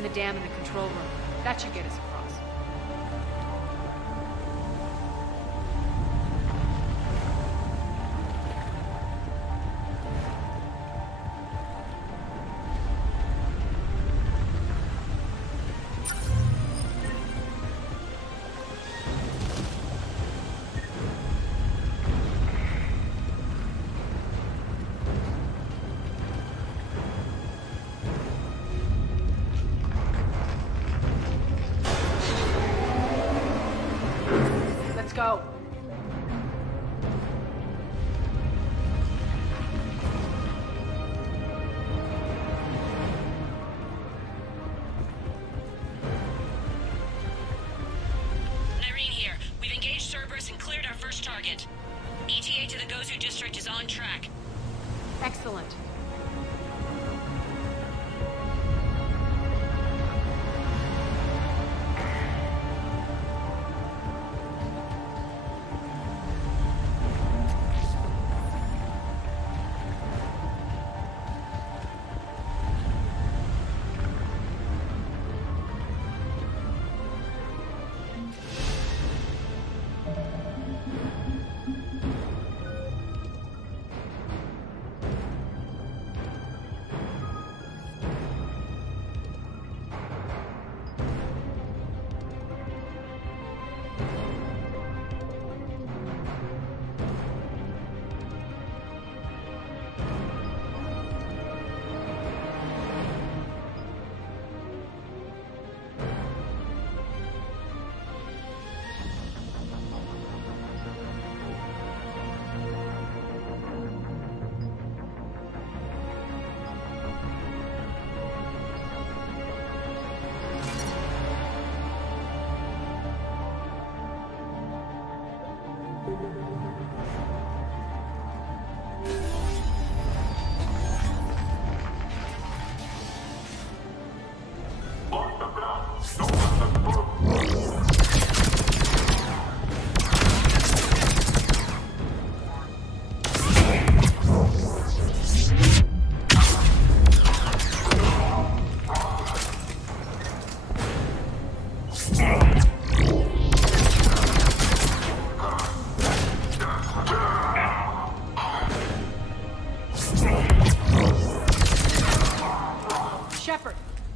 find the dam in the control room. That should get us across. Go. Irene here. We've engaged Cerberus and cleared our first target. ETA to the Gozu district is on track. Excellent.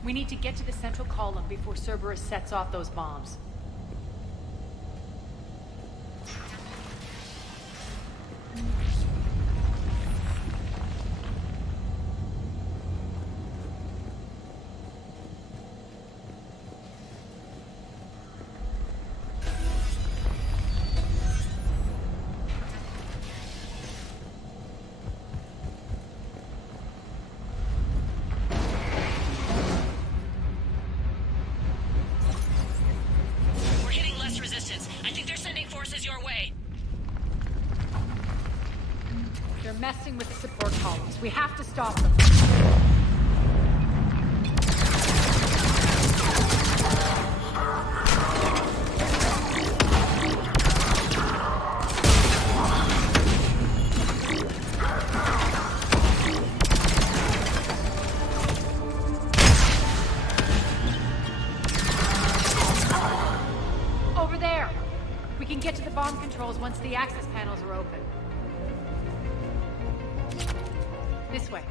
We need to get to the central column before Cerberus sets off those bombs. Messing with the support columns. We have to stop them. Over there. We can get to the bomb controls once the access panels are open. This way.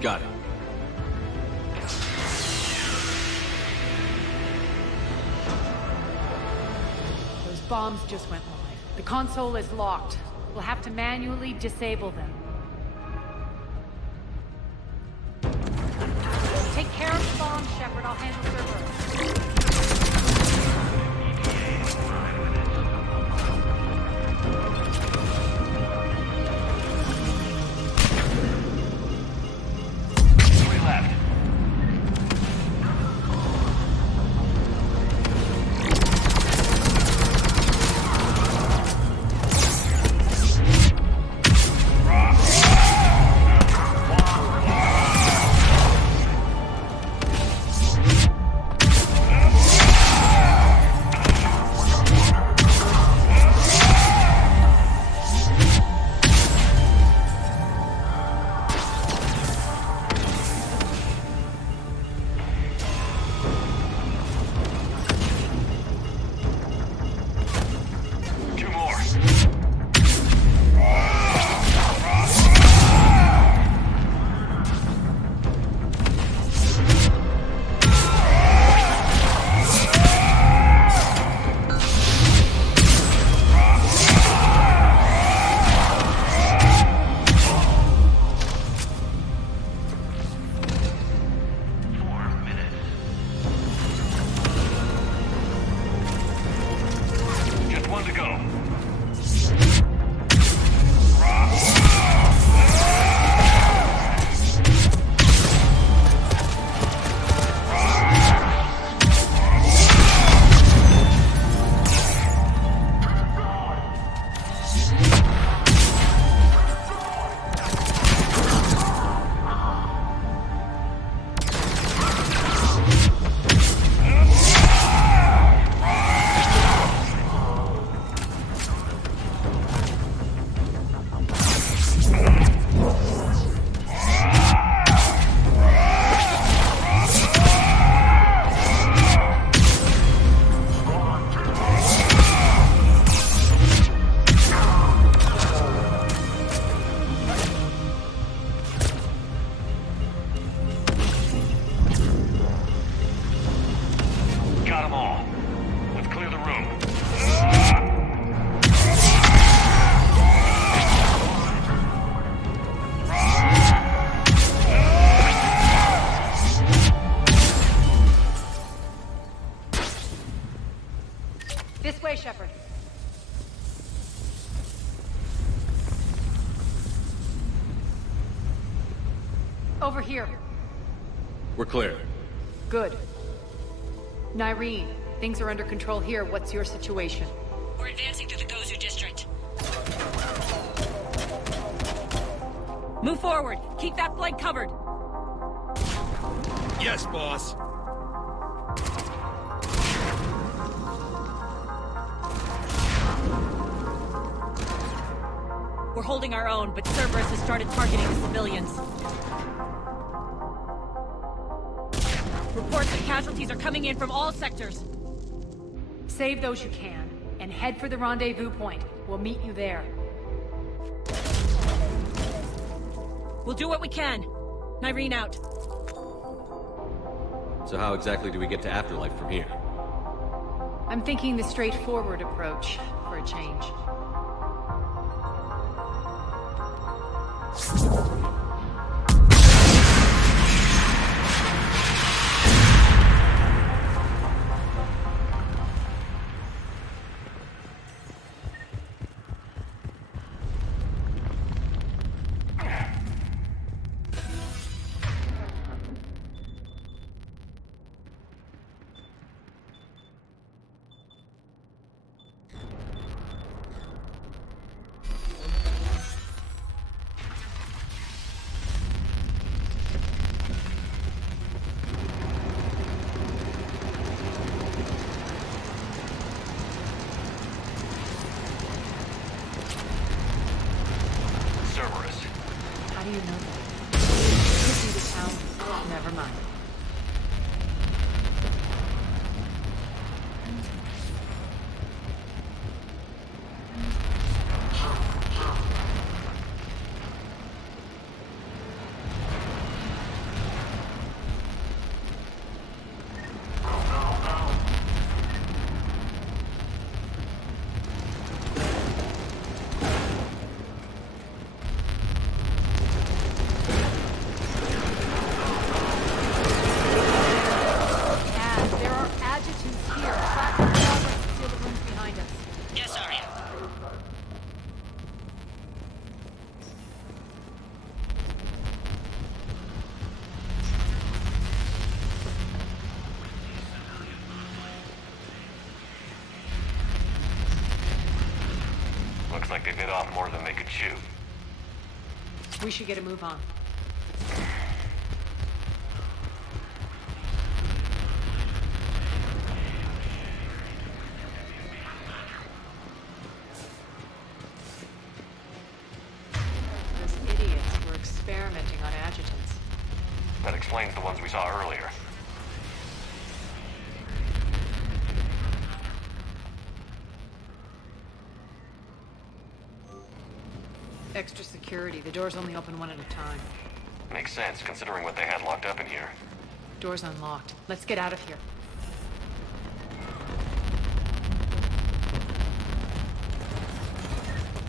Got it. Those bombs just went live. The console is locked. We'll have to manually disable them. Take care of the bombs, Shepard. I'll handle Cerberus. Rock. Everyone to go. Got them all. Let's clear the room. This way, Shepard. Over here. We're clear. Good. Nyreen, things are under control here. What's your situation? We're advancing through the Gozu district. Move forward. Keep that flank covered. Yes, boss. We're holding our own, but Cerberus has started targeting the civilians. Reports that casualties are coming in from all sectors. Save those you can, and head for the rendezvous point. We'll meet you there. We'll do what we can. Nyreen out. So how exactly do we get to Afterlife from here? I'm thinking the straightforward approach, for a change. How do you know that? Could be the town. Never mind. Looks like they bit off more than they could chew. We should get a move on. Those idiots were experimenting on adjutants. That explains the ones we saw earlier. Extra security. The doors only open one at a time. Makes sense, considering what they had locked up in here. Door's unlocked. Let's get out of here.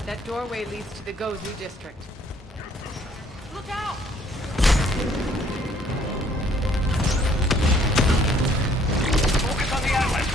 That doorway leads to the Gozu district. Look out! Focus on the outlet!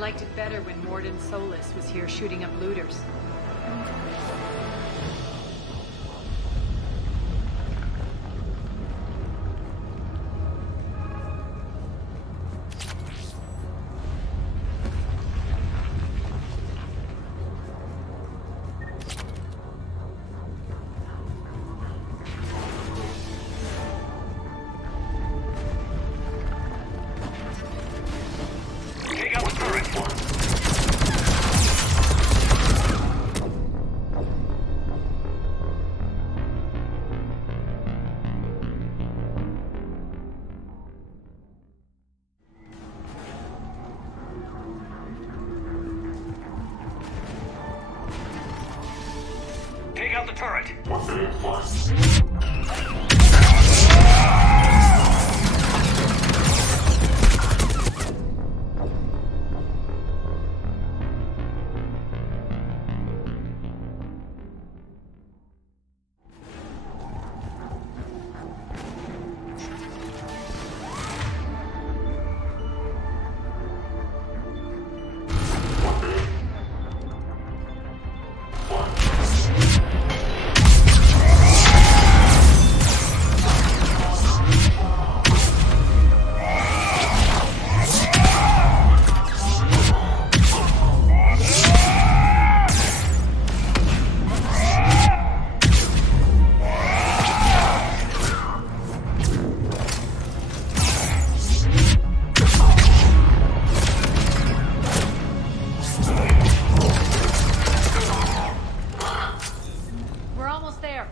liked it better when Morden Solis was here shooting up looters. Take out the turret! Take out the turret! We're almost there.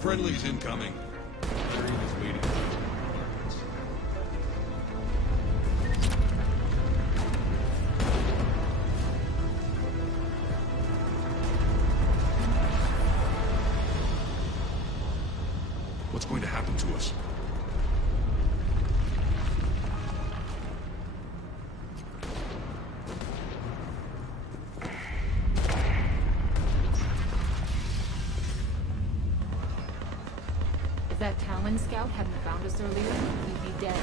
Friendly's incoming. Varian is waiting. What's going to happen to us? If that Talon scout hadn't found us earlier, we'd be dead.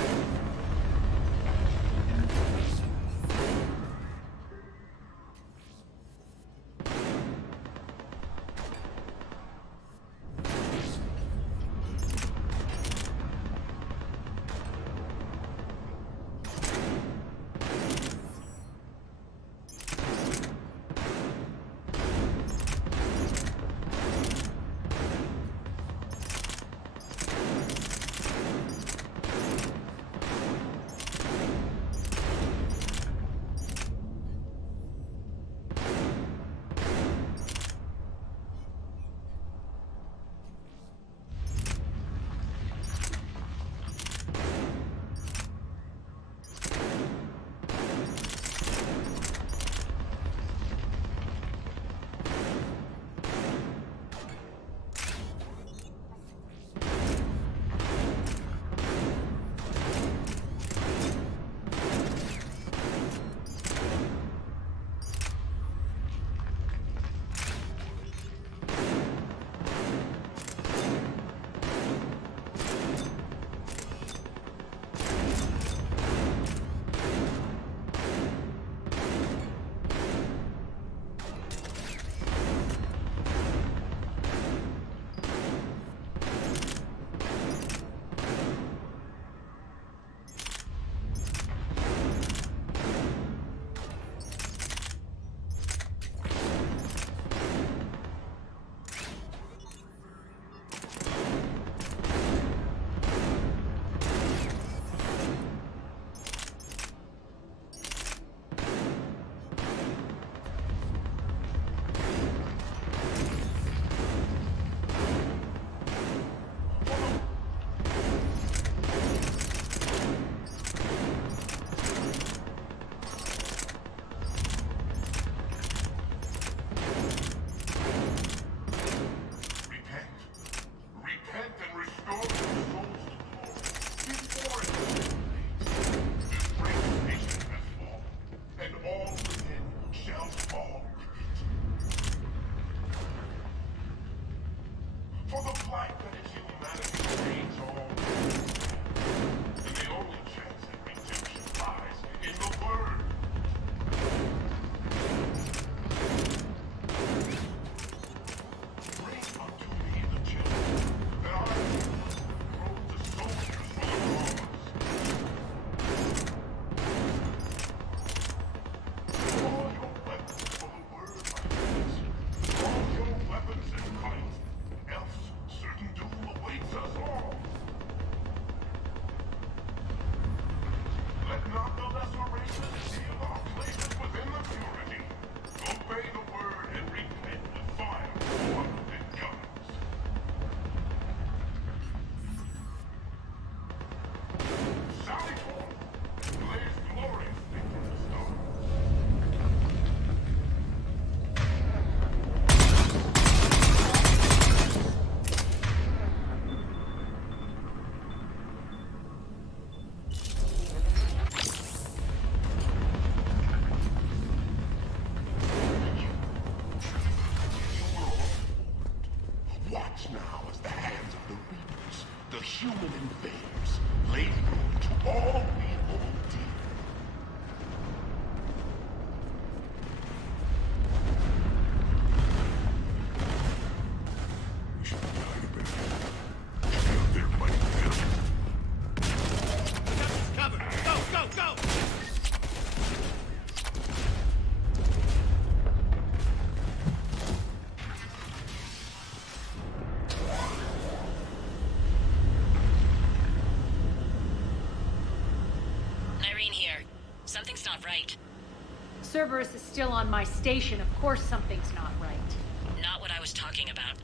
For the plight that is humanity remains all. And the only chance at redemption lies in the word. Bring unto me the children, that I may grow the soldiers for the cause. All your weapons for the word, my friends. All your weapons in fight. Else certain doom awaits us all. Let not the lesser races steal our places within the purity. Obey the word and repent with fire, water, and guns. Sally forth, blaze gloriously from the start. Watch now as the hands of the reapers, the human invaders, lay room to all we hold dear. We should die a bit. Should be out there fighting them. Cover! Go, go, go! Irene here. Something's not right. Cerberus is still on my station. Of course something's not right. Not what I was talking about.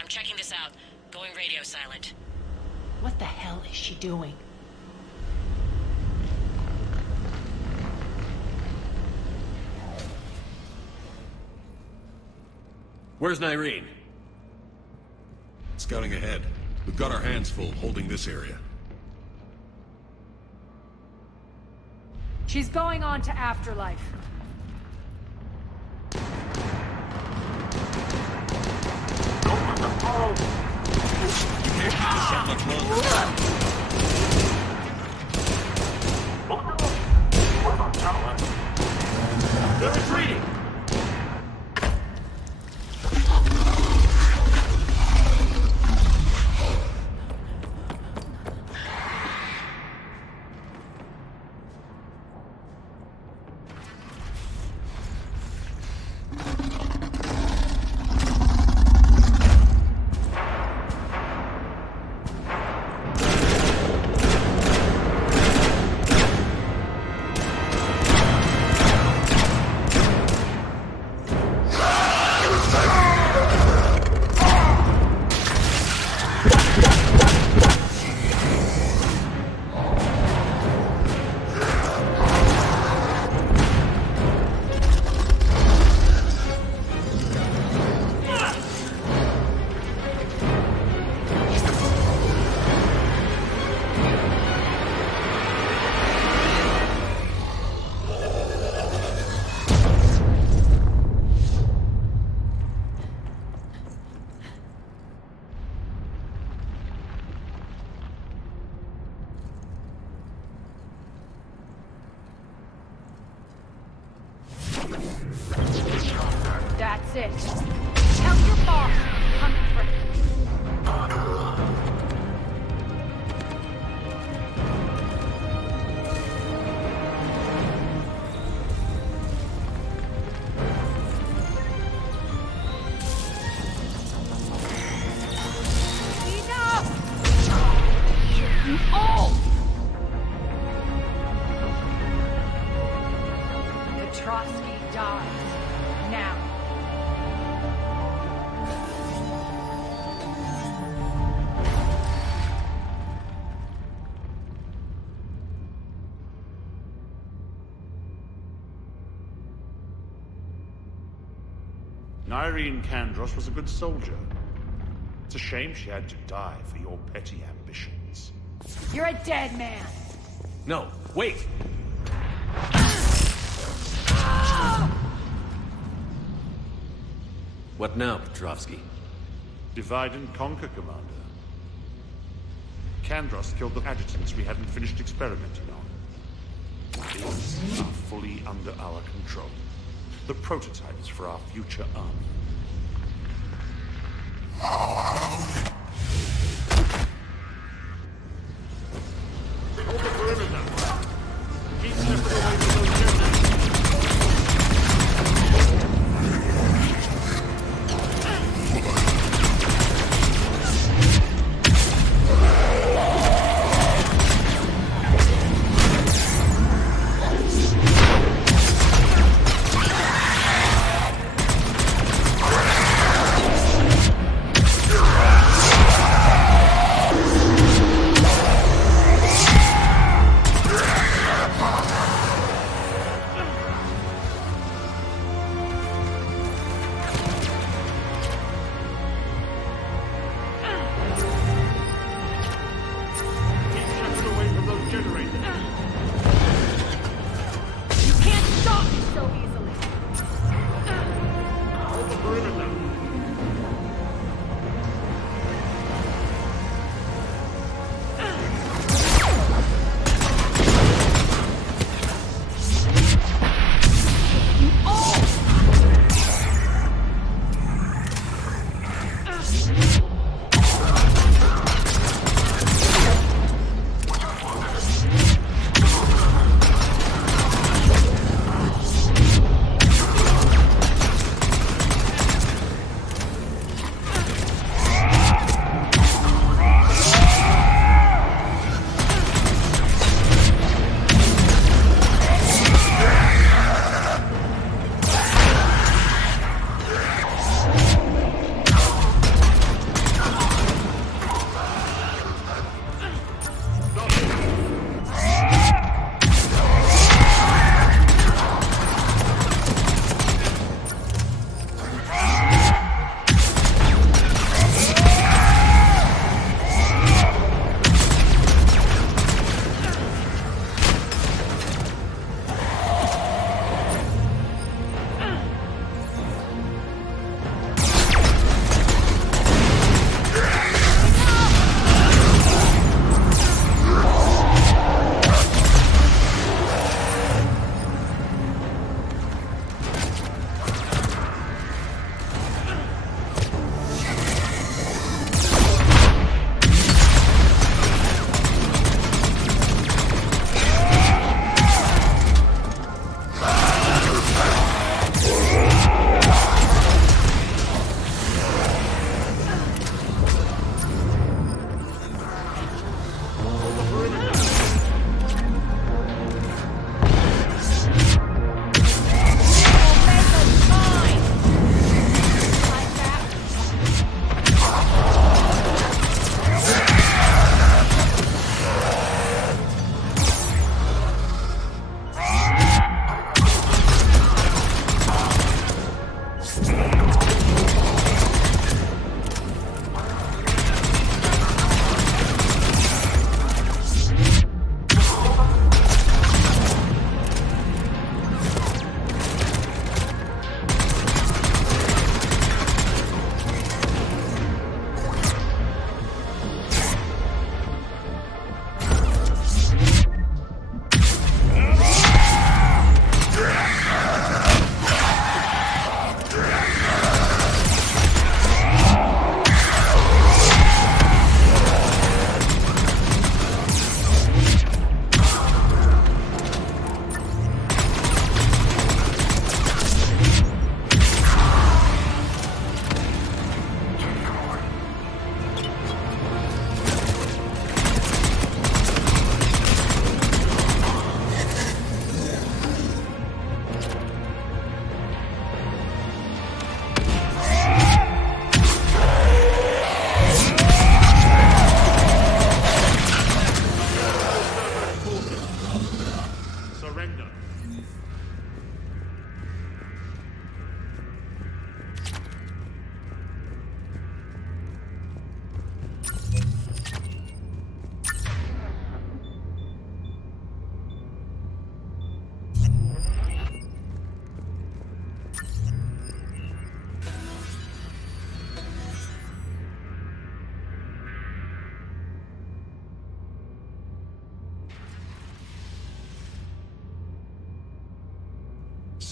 I'm checking this out. Going radio silent. What the hell is she doing? Where's Nyreen? Scouting ahead. We've got our hands full holding this area. She's going on to Afterlife. They're retreating! That's it. Tell your boss I'm coming for him. Enough! Oh! Trotsky dies. Now. Nyreen Kandros was a good soldier. It's a shame she had to die for your petty ambitions. You're a dead man. No, wait! What now, Petrovsky? Divide and conquer, Commander. Kandros killed the adjutants we hadn't finished experimenting on. These are fully under our control. The prototypes for our future army. Hold the perimeter. Keep separate away from those generals.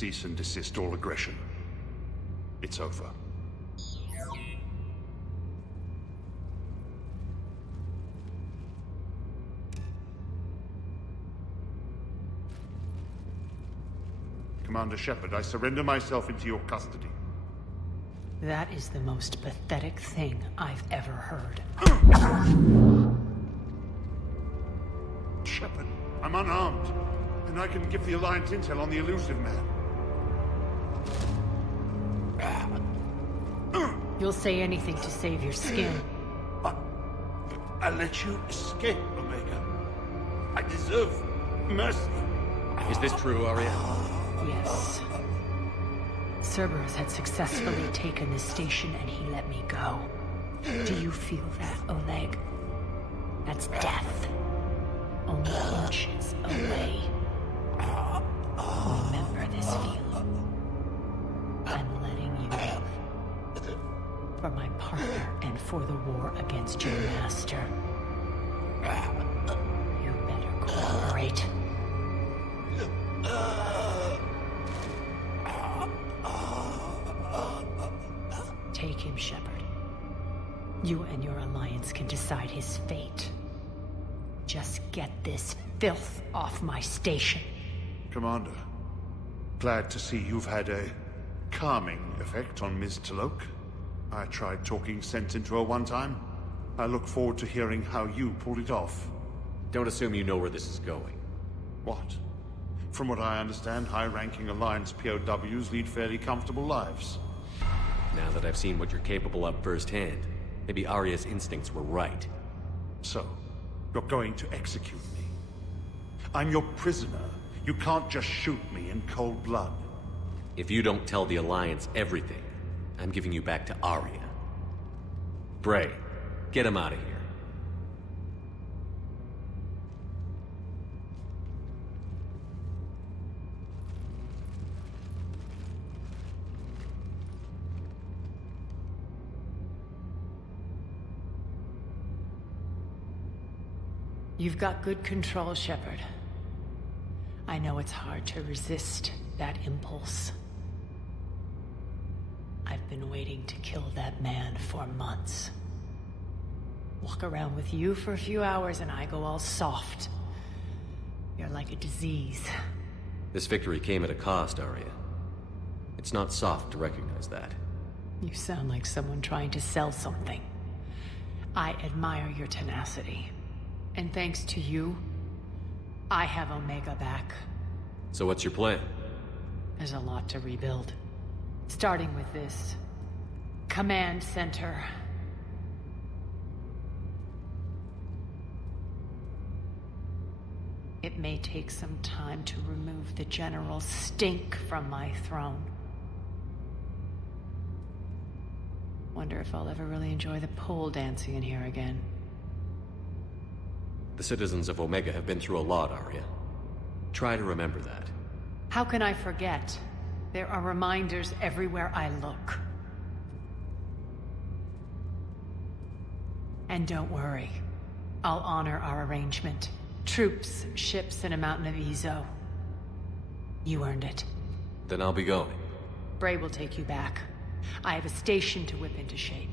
cease and desist all aggression. It's over. Commander Shepard, I surrender myself into your custody. That is the most pathetic thing I've ever heard. Shepard, I'm unarmed, and I can give the Alliance intel on the elusive man. You'll say anything to save your skin. I let you escape, Omega. I deserve mercy. Is this true, Arya? Yes. Cerberus had successfully taken the station and he let me go. Do you feel that, Oleg? That's death. Only inches away. Remember this feeling. I'm letting you live. For my partner and for the war against your master. You better cooperate. Take him, Shepard. You and your alliance can decide his fate. Just get this filth off my station. Commander, glad to see you've had a calming effect on Ms. Talok. I tried talking sense into her one time. I look forward to hearing how you pulled it off. Don't assume you know where this is going. What? From what I understand, high-ranking Alliance POWs lead fairly comfortable lives. Now that I've seen what you're capable of firsthand, maybe Arya's instincts were right. So, you're going to execute me. I'm your prisoner. You can't just shoot me in cold blood. If you don't tell the Alliance everything, I'm giving you back to Arya. Bray, get him out of here. You've got good control, Shepard. I know it's hard to resist that impulse. I've been waiting to kill that man for months. Walk around with you for a few hours and I go all soft. You're like a disease. This victory came at a cost, Arya. It's not soft to recognize that. You sound like someone trying to sell something. I admire your tenacity. And thanks to you, I have Omega back. So what's your plan? There's a lot to rebuild. Starting with this command center. It may take some time to remove the general stink from my throne. Wonder if I'll ever really enjoy the pole dancing in here again. The citizens of Omega have been through a lot, Arya. Try to remember that. How can I forget? There are reminders everywhere I look. And don't worry. I'll honor our arrangement. Troops, ships, and a mountain of Ezo. You earned it. Then I'll be going. Bray will take you back. I have a station to whip into shape.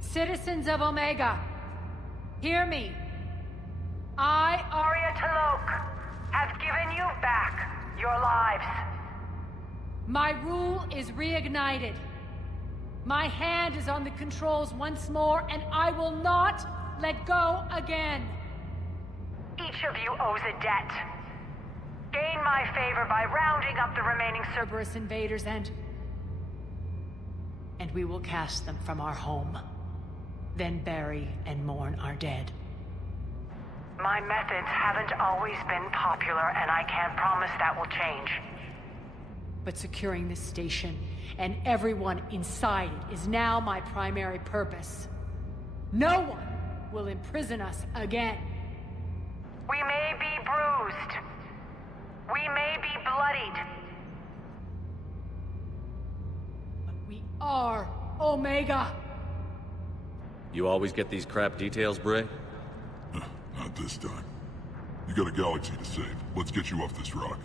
Citizens of Omega, hear me. I, Arya Talok, have given you back your lives. My rule is reignited. My hand is on the controls once more, and I will not let go again. Each of you owes a debt. Gain my favor by rounding up the remaining Cerberus invaders and we will cast them from our home. Then bury and mourn our dead. My methods haven't always been popular, and I can't promise that will change. But securing this station and everyone inside it is now my primary purpose. No one will imprison us again. We may be bruised. We may be bloodied. But we are Omega! You always get these crap details, Bray? Not this time. You got a galaxy to save. Let's get you off this rock.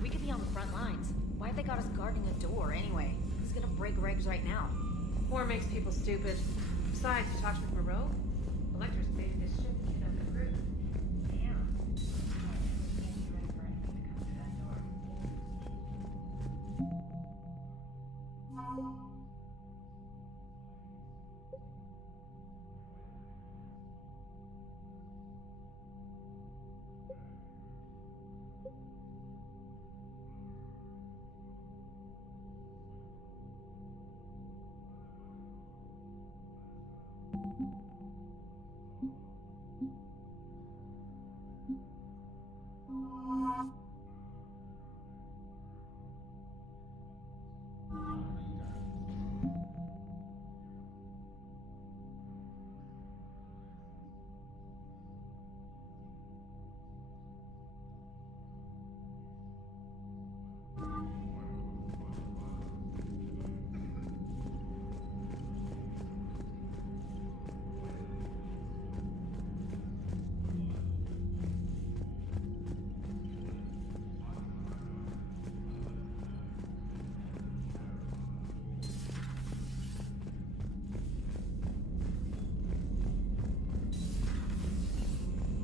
We could be on the front lines. Why have they got us guarding a door anyway? Who's gonna break regs right now? War makes people stupid. Besides, you talked with Moreau? Elector's base this ship to get up the crew. Damn.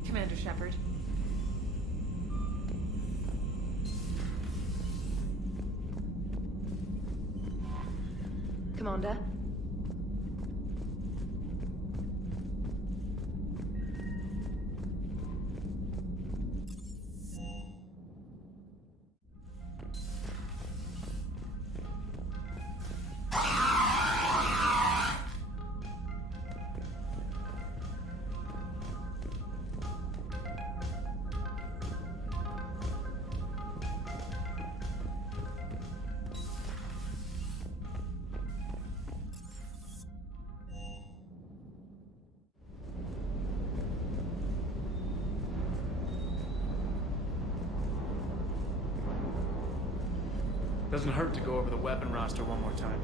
Commander Shepard. Commander? Doesn't hurt to go over the weapon roster one more time.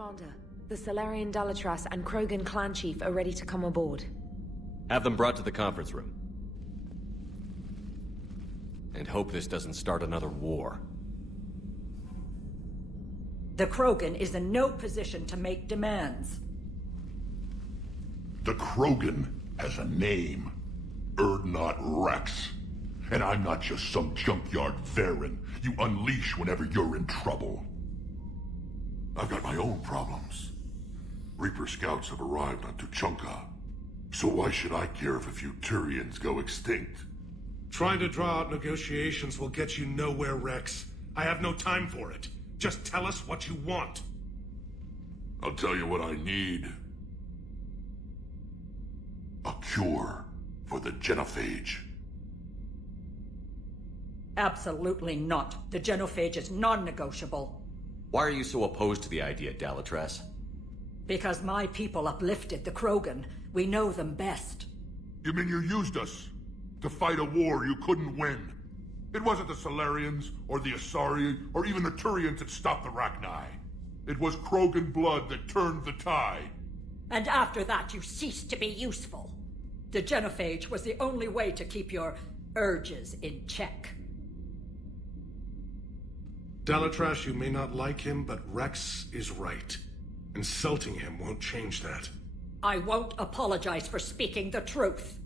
Commander, the Salarian Dalatras and Krogan clan chief are ready to come aboard. Have them brought to the conference room. And hope this doesn't start another war. The Krogan is in no position to make demands. The Krogan has a name. Erdnot Rex. And I'm not just some junkyard Varen you unleash whenever you're in trouble. I've got my own problems. Reaper scouts have arrived on Tuchanka. So why should I care if a few Turians go extinct? Trying to draw out negotiations will get you nowhere, Rex. I have no time for it. Just tell us what you want. I'll tell you what I need. A cure for the genophage. Absolutely not. The genophage is non-negotiable. Why are you so opposed to the idea, Dalatras? Because my people uplifted the Krogan. We know them best. You mean you used us to fight a war you couldn't win? It wasn't the Solarians, or the Asari, or even the Turians that stopped the Rachni. It was Krogan blood that turned the tide. And after that, you ceased to be useful. The genophage was the only way to keep your urges in check. Dalatras, you may not like him, but Rex is right. Insulting him won't change that. I won't apologize for speaking the truth.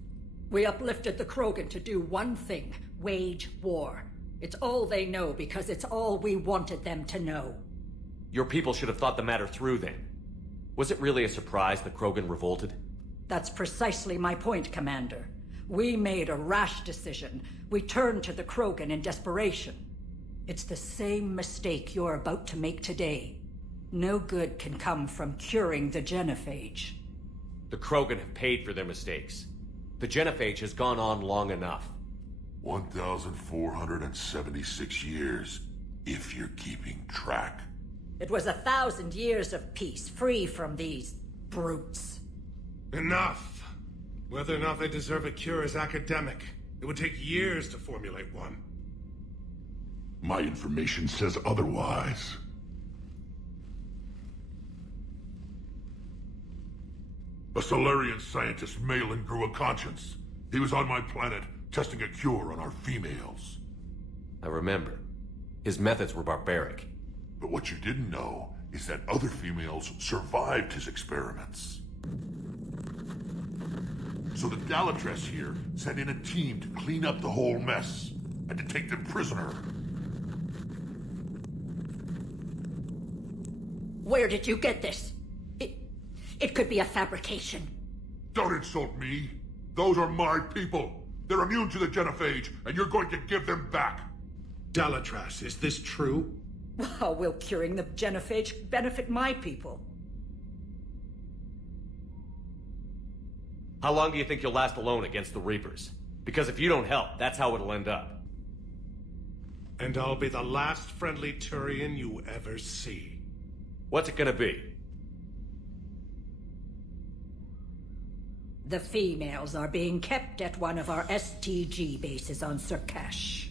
We uplifted the Krogan to do one thing, wage war. It's all they know because it's all we wanted them to know. Your people should have thought the matter through then. Was it really a surprise the Krogan revolted? That's precisely my point, Commander. We made a rash decision. We turned to the Krogan in desperation. It's the same mistake you're about to make today. No good can come from curing the genophage. The Krogan have paid for their mistakes. The genophage has gone on long enough. 1,476 years, if you're keeping track. It was 1,000 years of peace, free from these brutes. Enough! Whether or not they deserve a cure is academic. It would take years to formulate one. My information says otherwise. A Solarian scientist, Malin, grew a conscience. He was on my planet, testing a cure on our females. I remember. His methods were barbaric. But what you didn't know is that other females survived his experiments. So the Dalatras here sent in a team to clean up the whole mess, and to take them prisoner. Where did you get this? It could be a fabrication. Don't insult me. Those are my people. They're immune to the genophage, and you're going to give them back. Delatras, is this true? How will curing the genophage benefit my people? How long do you think you'll last alone against the Reapers? Because if you don't help, that's how it'll end up. And I'll be the last friendly Turian you ever see. What's it gonna be? The females are being kept at one of our STG bases on Surkash.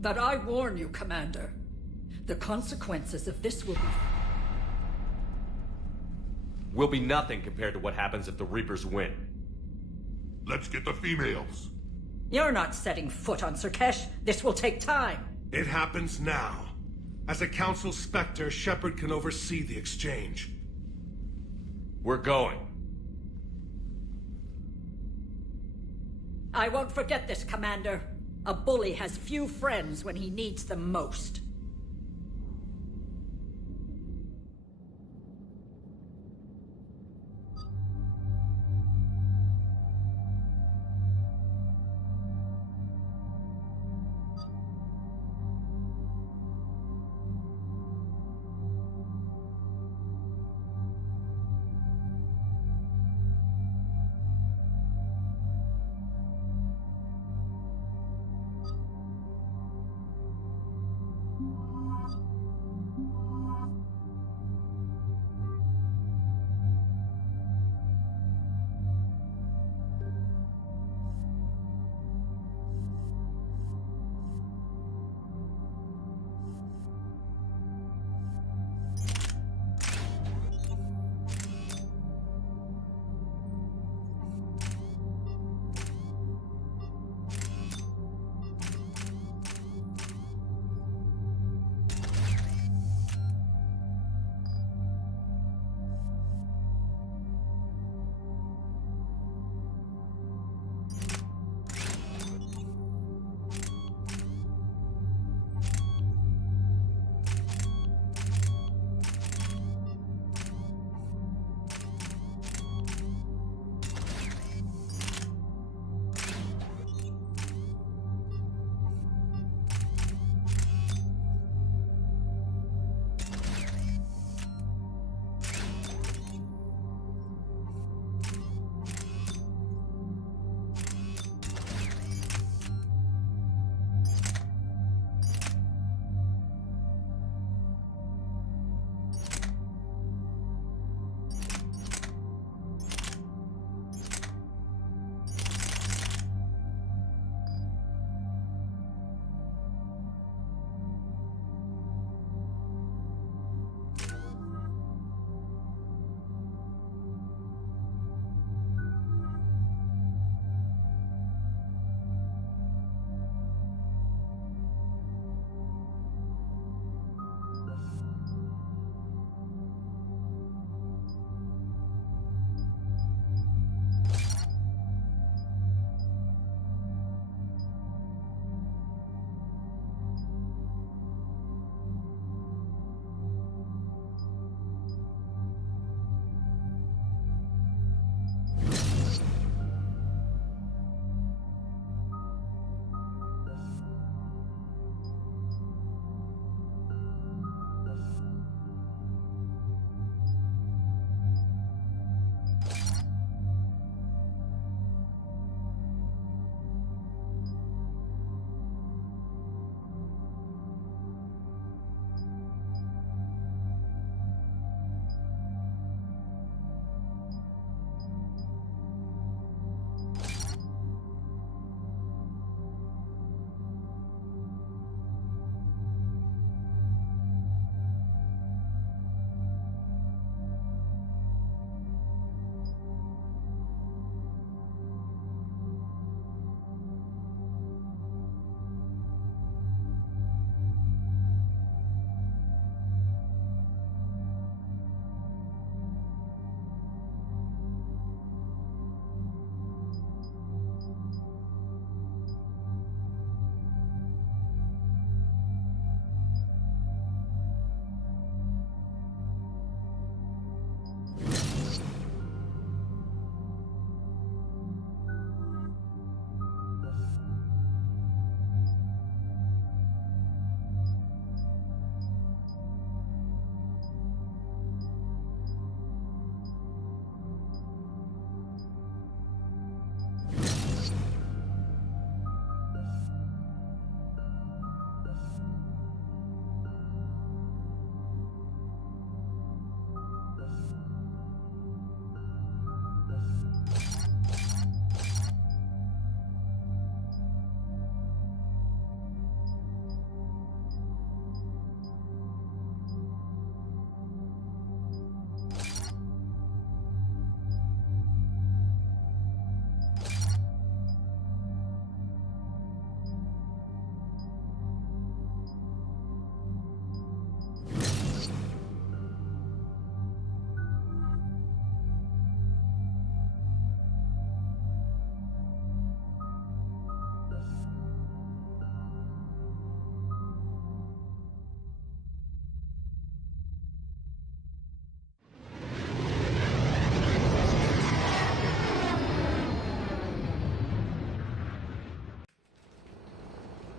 But I warn you, Commander. The consequences of this will be nothing compared to what happens if the Reapers win. Let's get the females. You're not setting foot on Surkash. This will take time. It happens now. As a Council Spectre, Shepard can oversee the exchange. We're going. I won't forget this, Commander. A bully has few friends when he needs them most.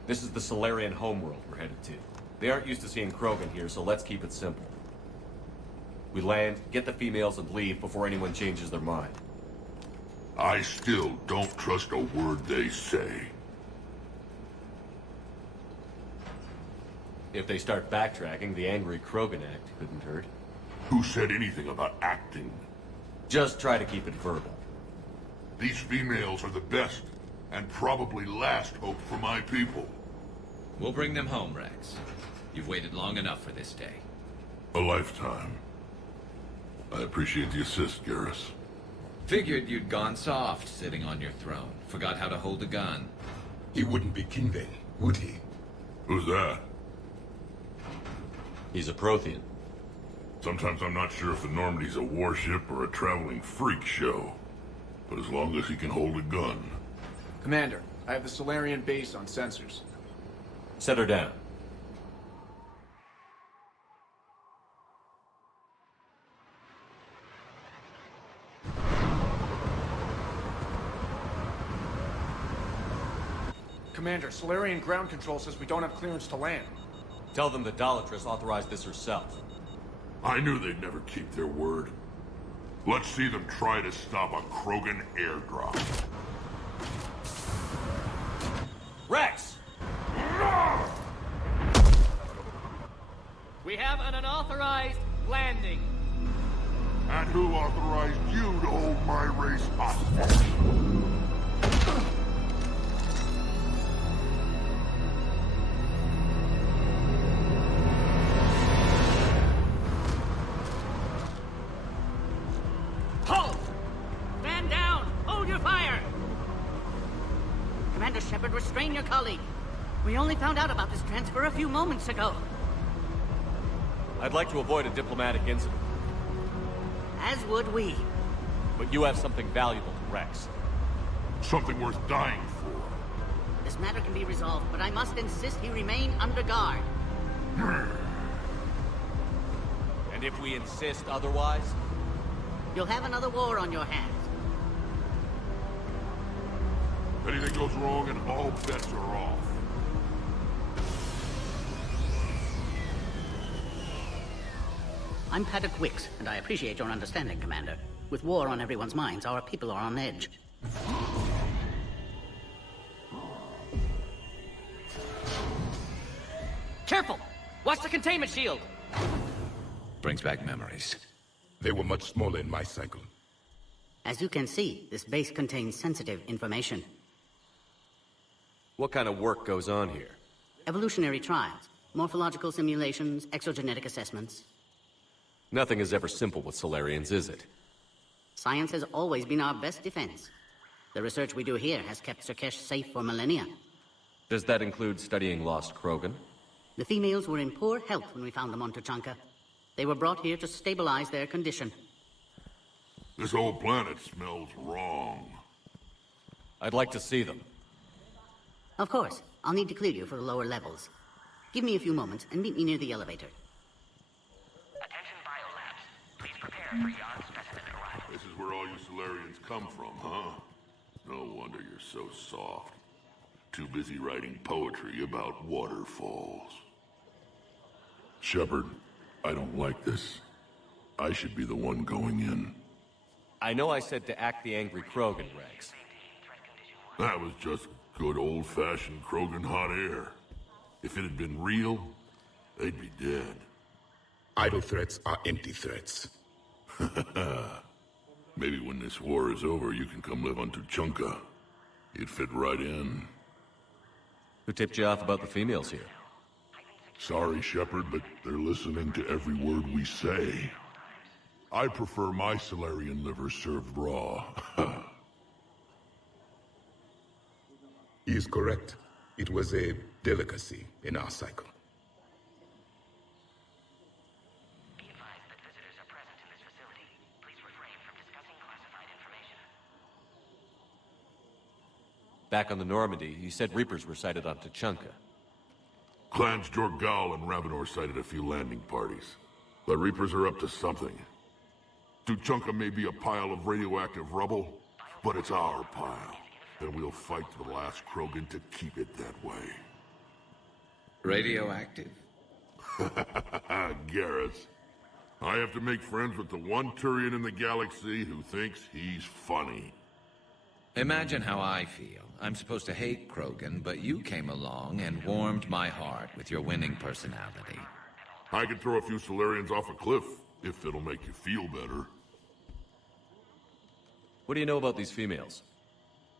This is the Solarian homeworld we're headed to. They aren't used to seeing Krogan here, so let's keep it simple. We land, get the females, and leave before anyone changes their mind. I still don't trust a word they say. If they start backtracking, the angry Krogan act couldn't hurt. Who said anything about acting? Just try to keep it verbal. These females are the best, and probably last hope for my people. We'll bring them home, Rex. You've waited long enough for this day. A lifetime. I appreciate the assist, Garrus. Figured you'd gone soft sitting on your throne. Forgot how to hold a gun. He wouldn't be king then, would he? Who's that? He's a Prothean. Sometimes I'm not sure if the Normandy's a warship or a traveling freak show. But as long as he can hold a gun. Commander, I have the Solarian base on sensors. Set her down. Commander, Solarian ground control says we don't have clearance to land. Tell them the Dolatress authorized this herself. I knew they'd never keep their word. Let's see them try to stop a Krogan airdrop. Rex! We have an unauthorized landing. And who authorized you to hold my race hostage? Halt! Stand down! Hold your fire! Commander Shepard, restrain your colleague. We only found out about this transfer a few moments ago. I'd like to avoid a diplomatic incident. As would we. But you have something valuable to Rex. Something worth dying for. This matter can be resolved, but I must insist he remain under guard. And if we insist otherwise? You'll have another war on your hands. If anything goes wrong, and all bets are off. I'm Paddock Wicks, and I appreciate your understanding, Commander. With war on everyone's minds, our people are on edge. Careful! Watch the containment shield! Brings back memories. They were much smaller in my cycle. As you can see, this base contains sensitive information. What kind of work goes on here? Evolutionary trials, morphological simulations, exogenetic assessments. Nothing is ever simple with Solarians, is it? Science has always been our best defense. The research we do here has kept Surkesh safe for millennia. Does that include studying lost Krogan? The females were in poor health when we found them on Tuchanka. They were brought here to stabilize their condition. This whole planet smells wrong. I'd like to see them. Of course. I'll need to clear you for the lower levels. Give me a few moments and meet me near the elevator. Attention biolabs. Please prepare for yon specimen arrival. This is where all you Solarians come from, huh? No wonder you're so soft. Too busy writing poetry about waterfalls. Shepard, I don't like this. I should be the one going in. I know I said to act the angry Krogan, Rex. That was just good old-fashioned Krogan hot air. If it had been real, they'd be dead. Idle threats are empty threats. Maybe when this war is over, you can come live on Tuchanka. You'd fit right in. Who tipped you off about the females here? Sorry, Shepard, but they're listening to every word we say. I prefer my Solarian liver served raw. He is correct. It was a delicacy in our cycle. Be advised that visitors are present in this facility. Please refrain from discussing classified information. Back on the Normandy, you said Reapers were sighted on Tuchanka. Clans Jorgal and Ravenor sighted a few landing parties. The Reapers are up to something. Tuchanka may be a pile of radioactive rubble, but it's our pile. And we'll fight to the last Krogan to keep it that way. Radioactive? Garrus. I have to make friends with the one Turian in the galaxy who thinks he's funny. Imagine how I feel. I'm supposed to hate Krogan, but you came along and warmed my heart with your winning personality. I could throw a few Solarians off a cliff, if it'll make you feel better. What do you know about these females?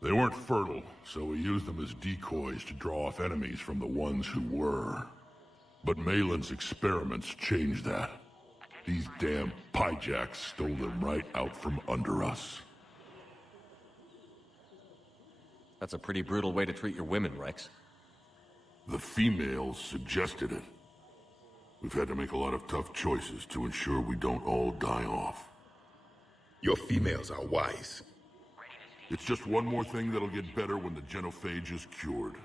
They weren't fertile, so we used them as decoys to draw off enemies from the ones who were. But Malin's experiments changed that. These damn pyjacks stole them right out from under us. That's a pretty brutal way to treat your women, Rex. The females suggested it. We've had to make a lot of tough choices to ensure we don't all die off. Your females are wise. It's just one more thing that'll get better when the genophage is cured.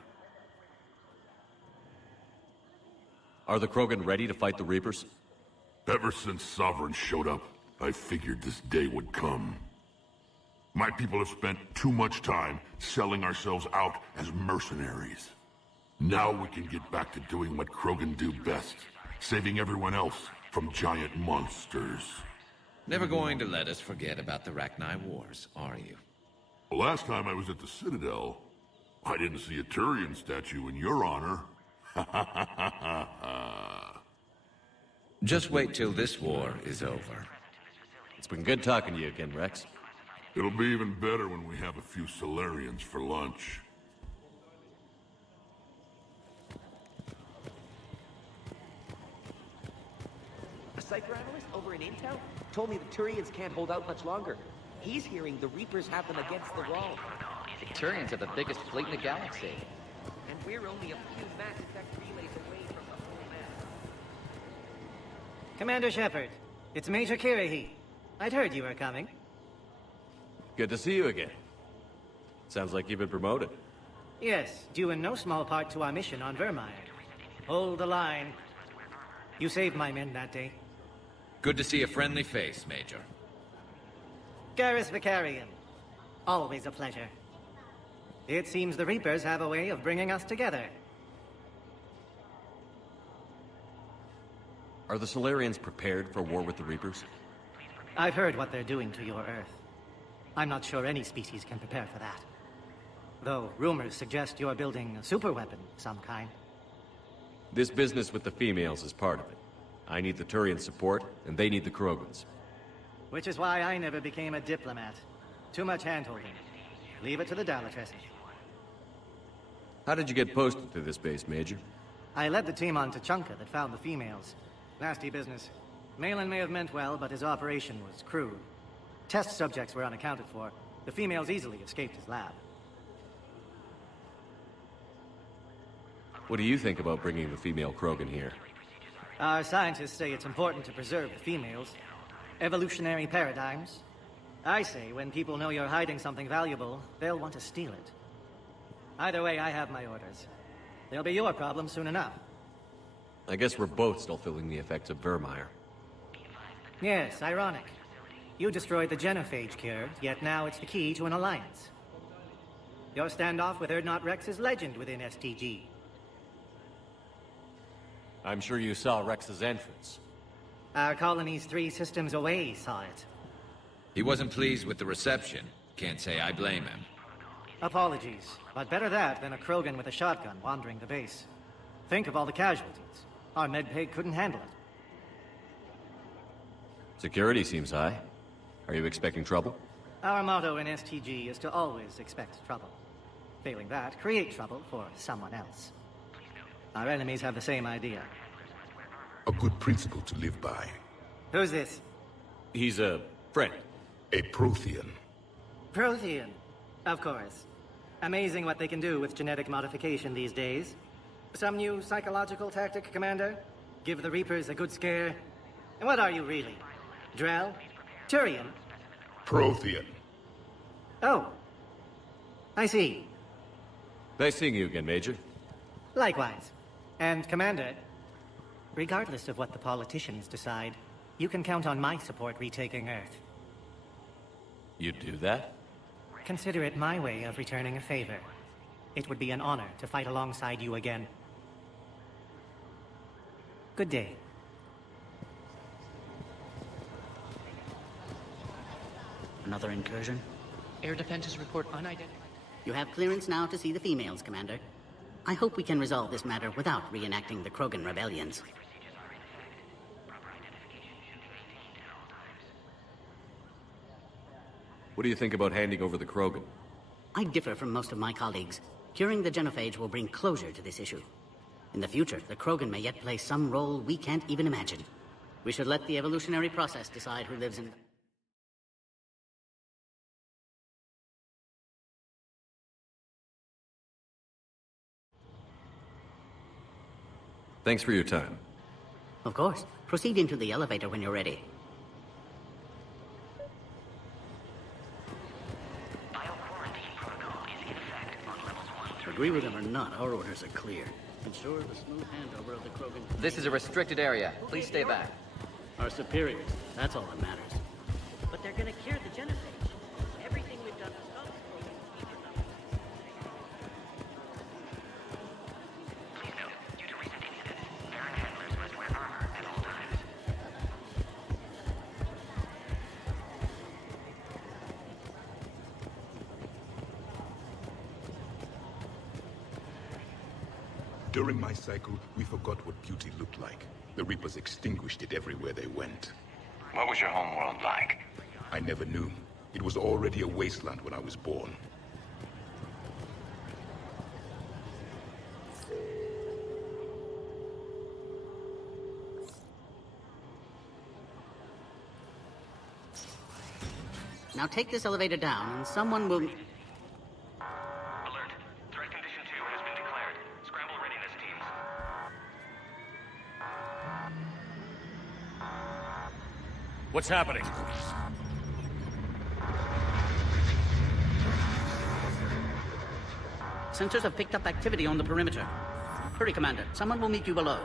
Are the Krogan ready to fight the Reapers? Ever since Sovereign showed up, I figured this day would come. My people have spent too much time selling ourselves out as mercenaries. Now we can get back to doing what Krogan do best, saving everyone else from giant monsters. Never going to let us forget about the Rachni Wars, are you? Last time I was at the Citadel, I didn't see a Turian statue in your honor. Just wait till this war is over. It's been good talking to you again, Rex. It'll be even better when we have a few Solarians for lunch. A cypher analyst over in Intel told me the Turians can't hold out much longer. He's hearing the Reapers have them against the wall. The Turians are the biggest fleet in the galaxy. And we're only a few Mass Effect relays away from the whole map. Commander Shepard, it's Major Kirahi. I'd heard you were coming. Good to see you again. Sounds like you've been promoted. Yes, due in no small part to our mission on Vermeer. Hold the line. You saved my men that day. Good to see a friendly face, Major. Garrus Vicarian. Always a pleasure. It seems the Reapers have a way of bringing us together. Are the Solarians prepared for war with the Reapers? I've heard what they're doing to your Earth. I'm not sure any species can prepare for that. Though rumors suggest you're building a superweapon of some kind. This business with the females is part of it. I need the Turian support, and they need the Krogans. Which is why I never became a diplomat. Too much hand-holding. Leave it to the Dalatresses. How did you get posted to this base, Major? I led the team on Tachanka that found the females. Nasty business. Malin may have meant well, but his operation was crude. Test subjects were unaccounted for. The females easily escaped his lab. What do you think about bringing the female Krogan here? Our scientists say it's important to preserve the females. Evolutionary paradigms. I say when people know you're hiding something valuable, they'll want to steal it. Either way, I have my orders. They'll be your problem soon enough. I guess we're both still feeling the effects of Vermeer. Yes, ironic. You destroyed the genophage cure, yet now it's the key to an alliance. Your standoff with Urdnot Rex is legend within STG. I'm sure you saw Rex's entrance. Our colony's 3 systems away saw it. He wasn't pleased with the reception. Can't say I blame him. Apologies, but better that than a Krogan with a shotgun wandering the base. Think of all the casualties. Our medpay couldn't handle it. Security seems high. Are you expecting trouble? Our motto in STG is to always expect trouble. Failing that, create trouble for someone else. Our enemies have the same idea. A good principle to live by. Who's this? He's a friend. A Prothean. Prothean. Of course. Amazing what they can do with genetic modification these days. Some new psychological tactic, Commander? Give the Reapers a good scare? And what are you really? Drell? Turian? Prothean. Oh. I see. Nice seeing you again, Major. Likewise. And Commander, regardless of what the politicians decide, you can count on my support retaking Earth. You'd do that? Consider it my way of returning a favor. It would be an honor to fight alongside you again. Good day. Another incursion? Air defenses report unidentified. You have clearance now to see the females, Commander. I hope we can resolve this matter without reenacting the Krogan rebellions. What do you think about handing over the Krogan? I differ from most of my colleagues. Curing the genophage will bring closure to this issue. In the future, the Krogan may yet play some role we can't even imagine. We should let the evolutionary process decide who lives in... Thanks for your time. Of course. Proceed into the elevator when you're ready. Agree with him or not, our orders are clear. Ensure the smooth handover of the Krogan... This is a restricted area. Please stay back. Our superiors. That's all that matters. But they're gonna cure the genophage. Everything we've done to stop the Krogan... Please note, due to recent incidents, Baron handlers must wear armor at all times. During my cycle, we forgot what beauty looked like. The Reapers extinguished it everywhere they went. What was your homeworld like? I never knew. It was already a wasteland when I was born. Now take this elevator down, and someone will... Alert. Threat condition 2 has been declared. Scramble readiness teams. What's happening? Sensors have picked up activity on the perimeter. Hurry, Commander. Someone will meet you below.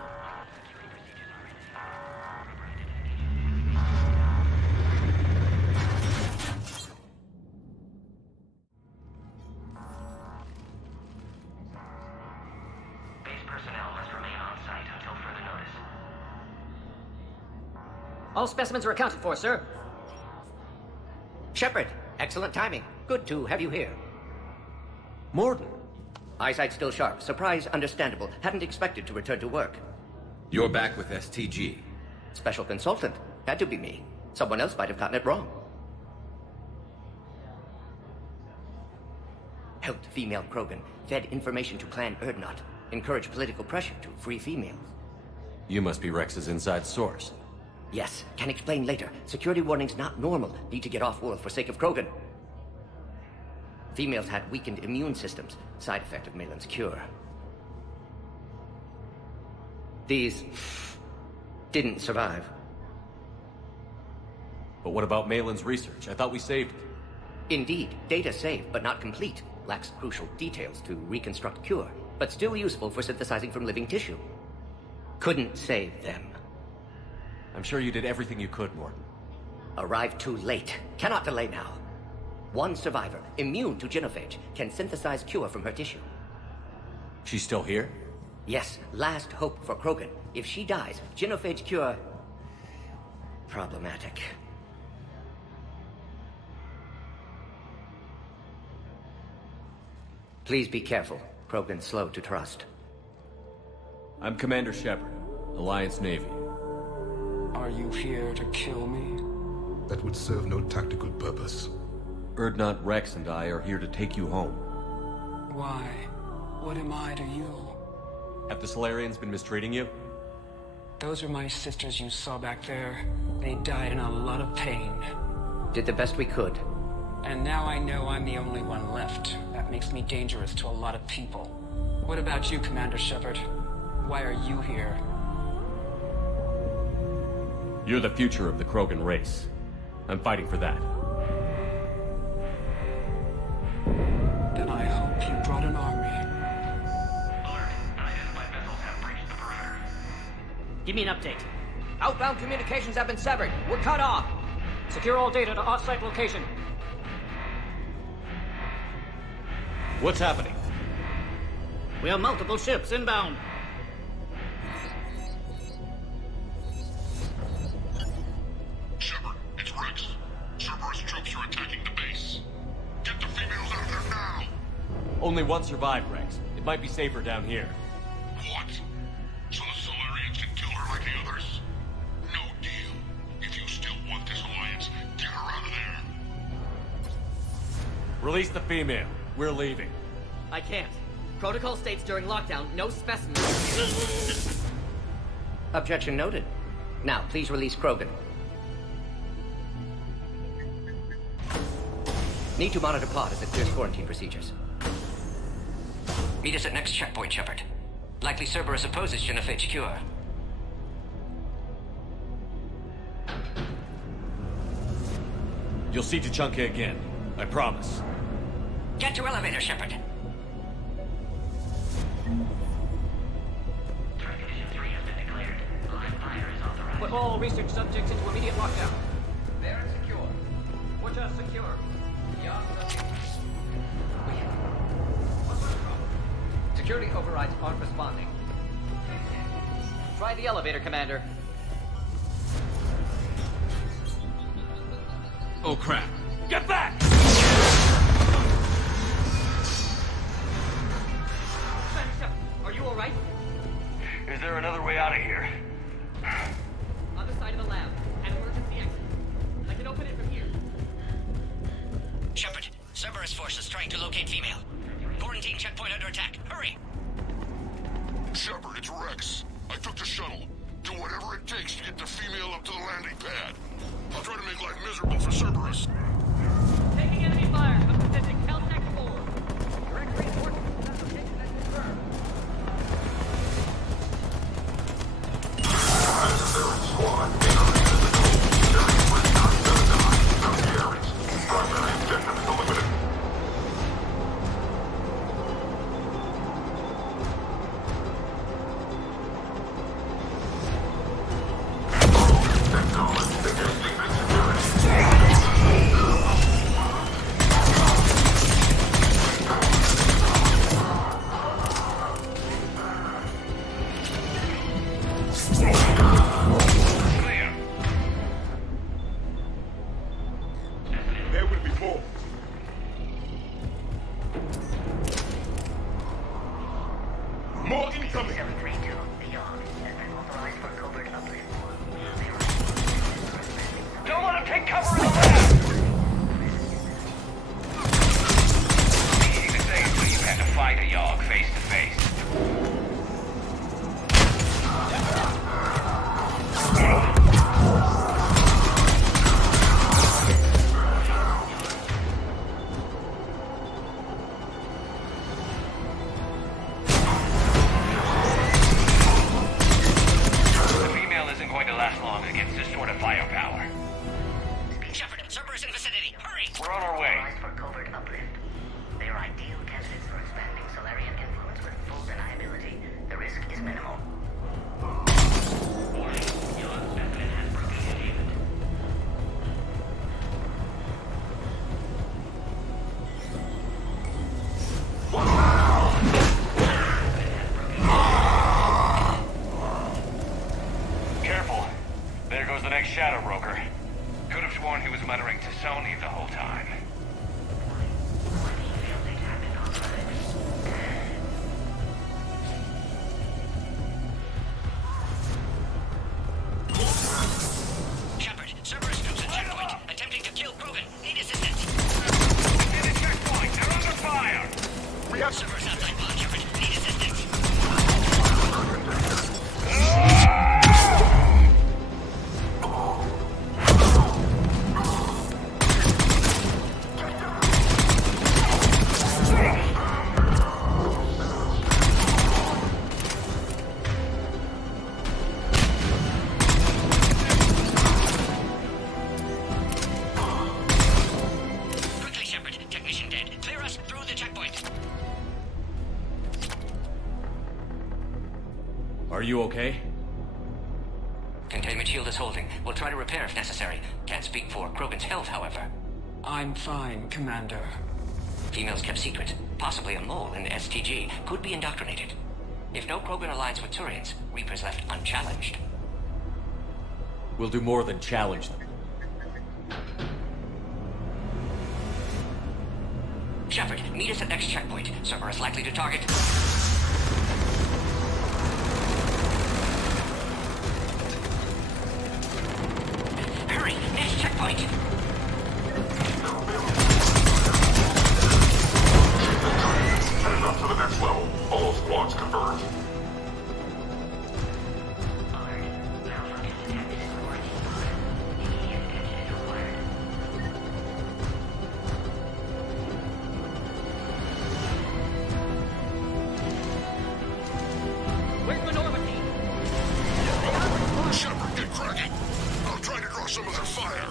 Base personnel must remain on site until further notice. All specimens are accounted for, sir. Shepard, excellent timing. Good to have you here. Morden. Eyesight still sharp. Surprise understandable. Hadn't expected to return to work. You're back with STG. Special consultant. Had to be me. Someone else might have gotten it wrong. Helped female Krogan. Fed information to Clan Erdnot. Encouraged political pressure to free females. You must be Rex's inside source. Yes, can explain later. Security warnings not normal. Need to get off-world for sake of Krogan. Females had weakened immune systems. Side effect of Malin's cure. These... didn't survive. But what about Malin's research? I thought we saved it. Indeed, data saved, but not complete. Lacks crucial details to reconstruct cure, but still useful for synthesizing from living tissue. Couldn't save them. I'm sure you did everything you could, Morton. Arrived too late. Cannot delay now. One survivor, immune to genophage, can synthesize cure from her tissue. She's still here? Yes, last hope for Krogan. If she dies, genophage cure... problematic. Please be careful. Krogan's slow to trust. I'm Commander Shepard, Alliance Navy. Are you here to kill me? That would serve no tactical purpose. Erdnot, Rex, and I are here to take you home. Why? What am I to you? Have the Solarians been mistreating you? Those are my sisters you saw back there. They died in a lot of pain. Did the best we could. And now I know I'm the only one left. That makes me dangerous to a lot of people. What about you, Commander Shepard? Why are you here? You're the future of the Krogan race. I'm fighting for that. Then I hope you brought an army. Alert. Unidentified vessels have breached the perimeter. Give me an update. Outbound communications have been severed. We're cut off. Secure all data to off-site location. What's happening? We have multiple ships inbound. Only one survived, Rex. It might be safer down here. What? So the Solarians can kill her like the others? No deal. If you still want this alliance, get her out of there. Release the female. We're leaving. I can't. Protocol states during lockdown, no specimens. Objection noted. Now, please release Krogan. Need to monitor pod as it clears quarantine procedures. Meet us at next checkpoint, Shepard. Likely Cerberus opposes genophage cure. You'll see Tuchanka again. I promise. Get to elevator, Shepard. Put all research subjects into immediate lockdown. They're secure. Watch us secure. What's the problem? Security overrides aren't responding. Try the elevator, Commander. Oh crap. Get back! Are you alright? Is there another way out of here? Other side of the lab. An emergency exit. I can open it from here. Shepard, Cerberus forces trying to locate female. Quarantine checkpoint under attack. Hurry! Shepard, it's Rex. I took the shuttle. Do whatever it takes to get the female up to the landing pad. I'll try to make life miserable for Cerberus. Taking enemy fire. I'm presenting Caltech 4. Direct reinforcements. That's location has confirmed. Shadow Broker. Could have sworn he was muttering to Sony the whole time. Shepard, Cerberus comes at checkpoint, attempting to kill Krogan. Need assistance. Get a checkpoint. They're under fire. We have Cerberus outside pod, Shepard. Need assistance. Are you okay? Containment shield is holding. We'll try to repair if necessary. Can't speak for Krogan's health, however. I'm fine, Commander. Females kept secret. Possibly a mole in the STG. Could be indoctrinated. If no Krogan aligns with Turians, Reapers left unchallenged. We'll do more than challenge them. Shepard, meet us at next checkpoint. Server is likely to target... Hurry! Next checkpoint! Heading up to the next level. All squads converge. Where's the Norma team? Shepard, get cracking. I'll try to draw some of their fire.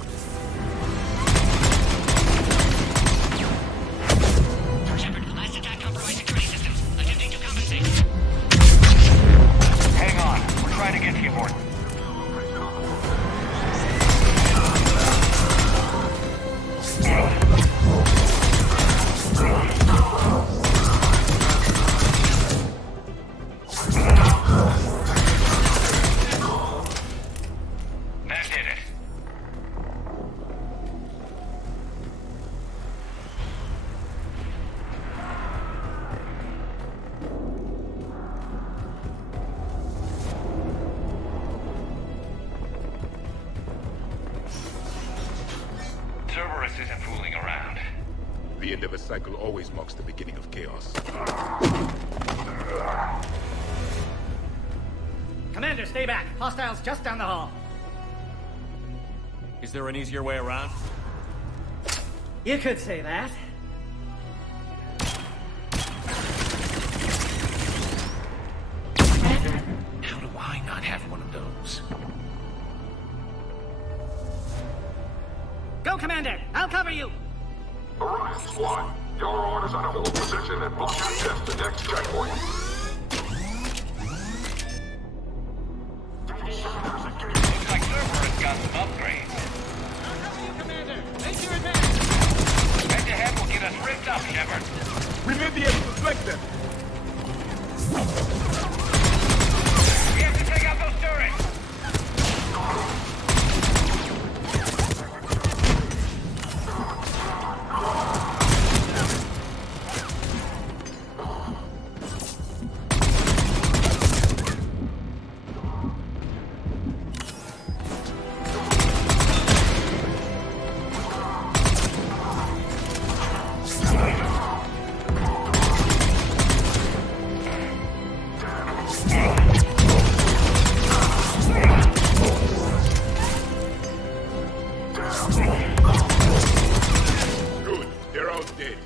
Shepard, last attack compromised security systems. Attempting to compensate. Hang on. We're trying to get to you, Morton. That did it. Cerberus isn't fooling around. The end of a cycle always marks the beginning of chaos. Commander, stay back. Hostiles just down the hall. Is there an easier way around? You could say that. How do I not have one of those? Go, Commander! I'll cover you! Orion squad, your orders on a hold position and block access to next checkpoint. Looks like Cerberus got some upgrades. Make your advance! Head-to-head will get us ripped up, Shepard. We may be able to flank them. We have to take out those turrets. Good. They're all dead.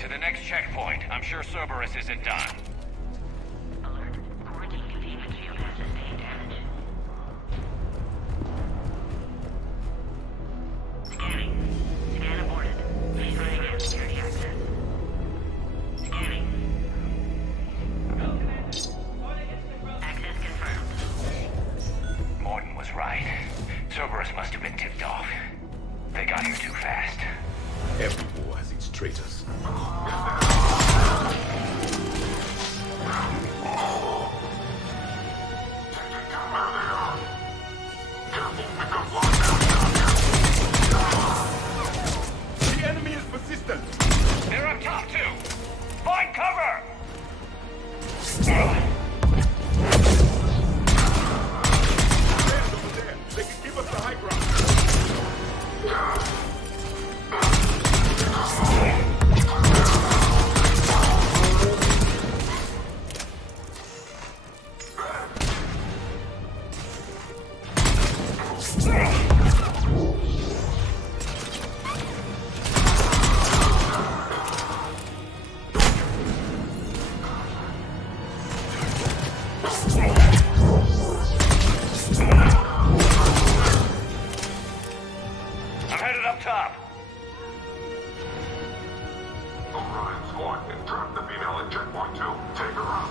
To the next checkpoint. I'm sure Cerberus isn't done. Alert. Quarantine containment shield has sustained damage. Scanning. Scan aborted. Please try again. Security access. Scanning. Access confirmed. Morton was right. Cerberus must have been tipped off. They got here too fast. Every war has its traitors. The enemy is persistent. They're up top, too. Find cover! Over there. They can give us the high ground. I'm headed up top. Orion squad, entrap the female at checkpoint 2. Take her out.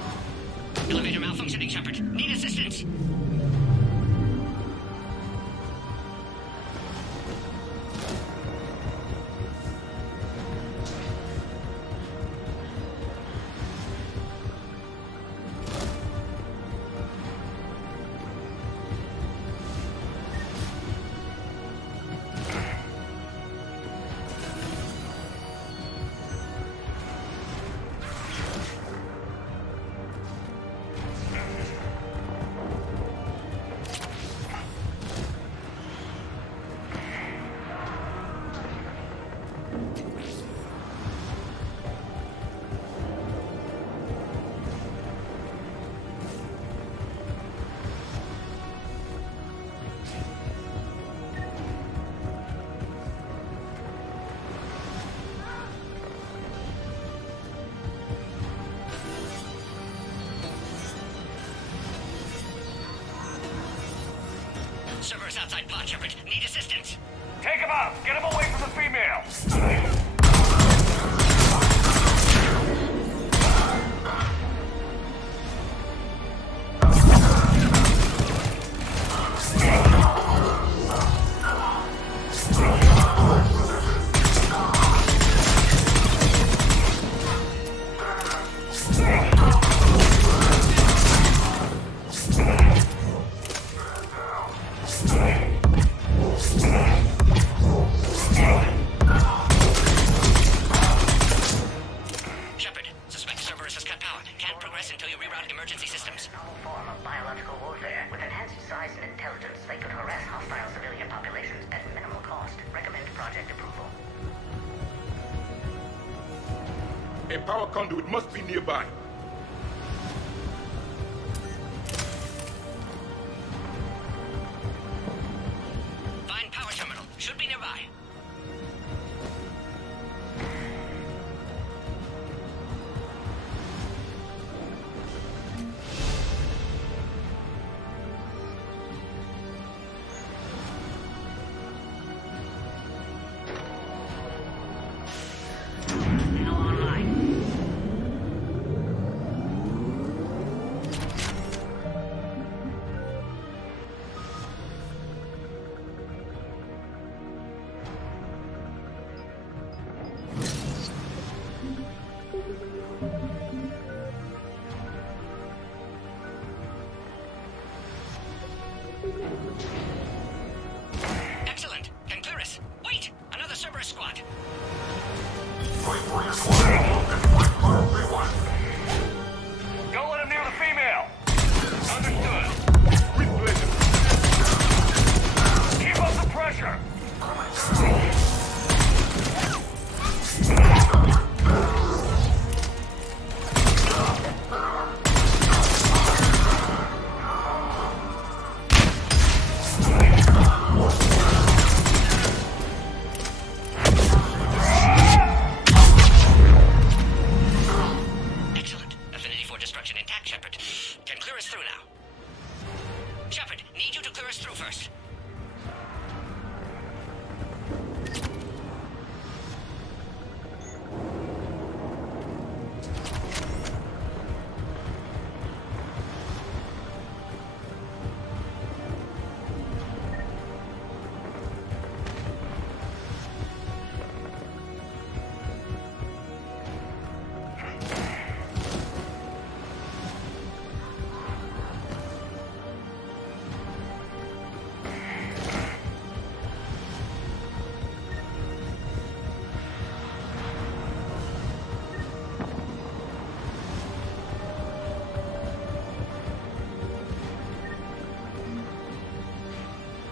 Elevator malfunctioning, Shepard. Need assistance. Server's outside pod, Shepard. Need assistance. Take him out! Get him away from the female! A power conduit must be nearby. Find power terminal. Should be nearby. Excellent. Can clear us. Wait! Another Cerberus squad. Don't let him near the female! Understood. Keep up the pressure!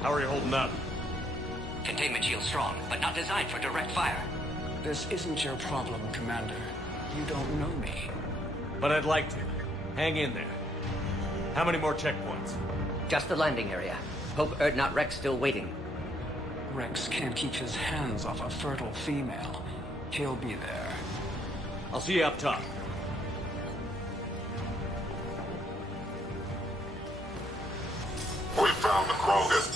How are you holding up? Containment shield strong, but not designed for direct fire. This isn't your problem, Commander. You don't know me. But I'd like to. Hang in there. How many more checkpoints? Just the landing area. Hope not Rex still waiting. Rex can't keep his hands off a fertile female. He'll be there. I'll see you up top. We found the Krogan!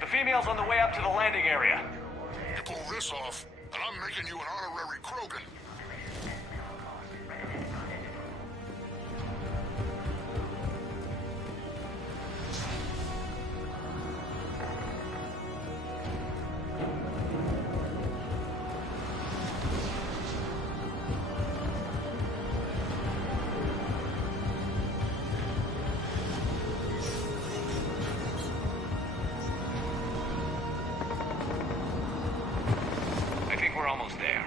The female's on the way up to the landing area. You pull this off, and I'm making you an honorary Krogan. I think we're almost there.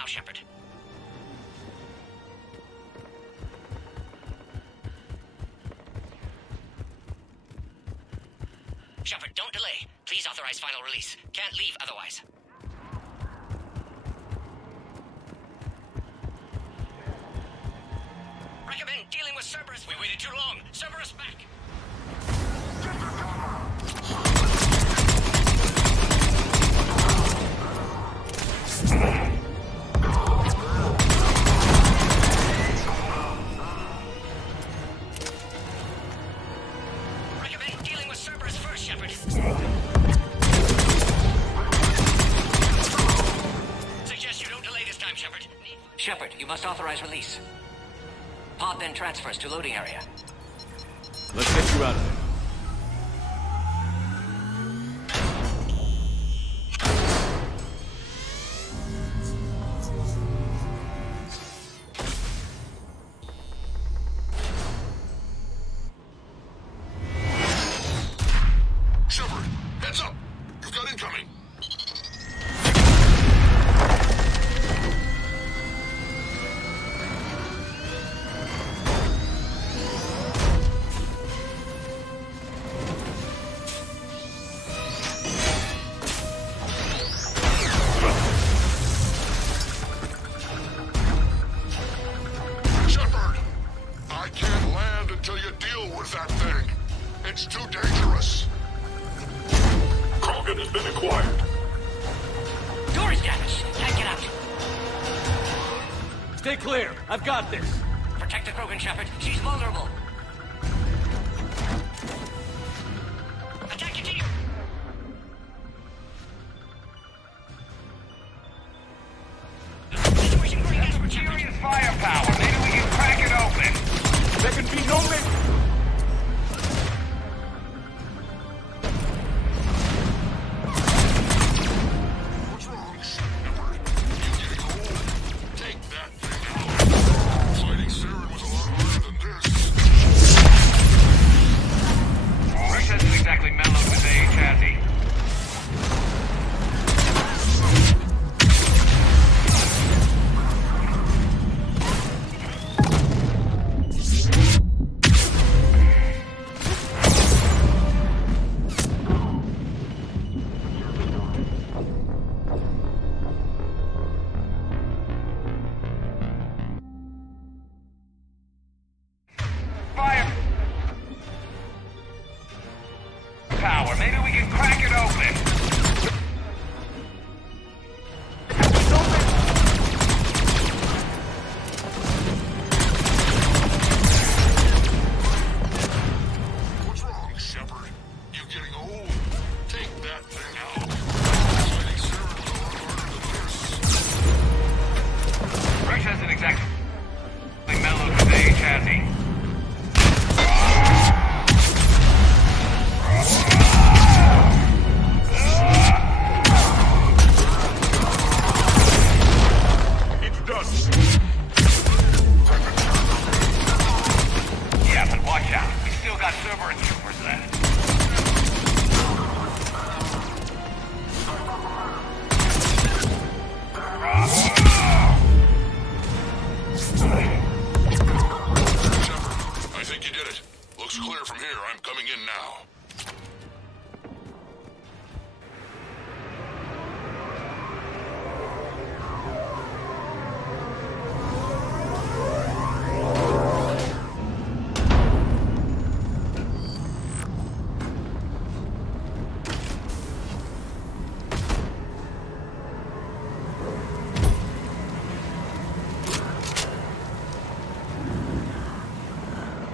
now, Shepard. Shepard, don't delay. Please authorize final release. Can't leave otherwise. Recommend dealing with Cerberus. We waited too long. Cerberus back. Recommend dealing with Cerberus first, Shepard. Suggest you don't delay this time, Shepard. Shepard, you must authorize release. Pod then transfers to loading area. Let's get you out of there. Shepard, heads up! You've got incoming! Shepard! I can't land until you deal with that thing. It's too dangerous. Krogan has been acquired. Door is damaged. Can't get out. Stay clear. I've got this. Protect the Krogan, Shepard. She's vulnerable. Attack your team. Situation growing desperate, Shepard. Serious firepower. Maybe we can crack it open. There can be no mistake. What's wrong, Shepard? You getting old? Take that thing out. Fighting Saren was a lot harder than this. Rex hasn't exactly mellowed with age, has he? Fire power. Maybe we can crack it open. What's wrong, Shepard? You getting old? Take that thing out. Fighting Saren was a lot harder than this. Rex hasn't exactly mellowed with age, has he? It's done. Yeah, but watch out. We still got Cerberus troopers left. I think you did it. Looks clear from here. I'm coming in now.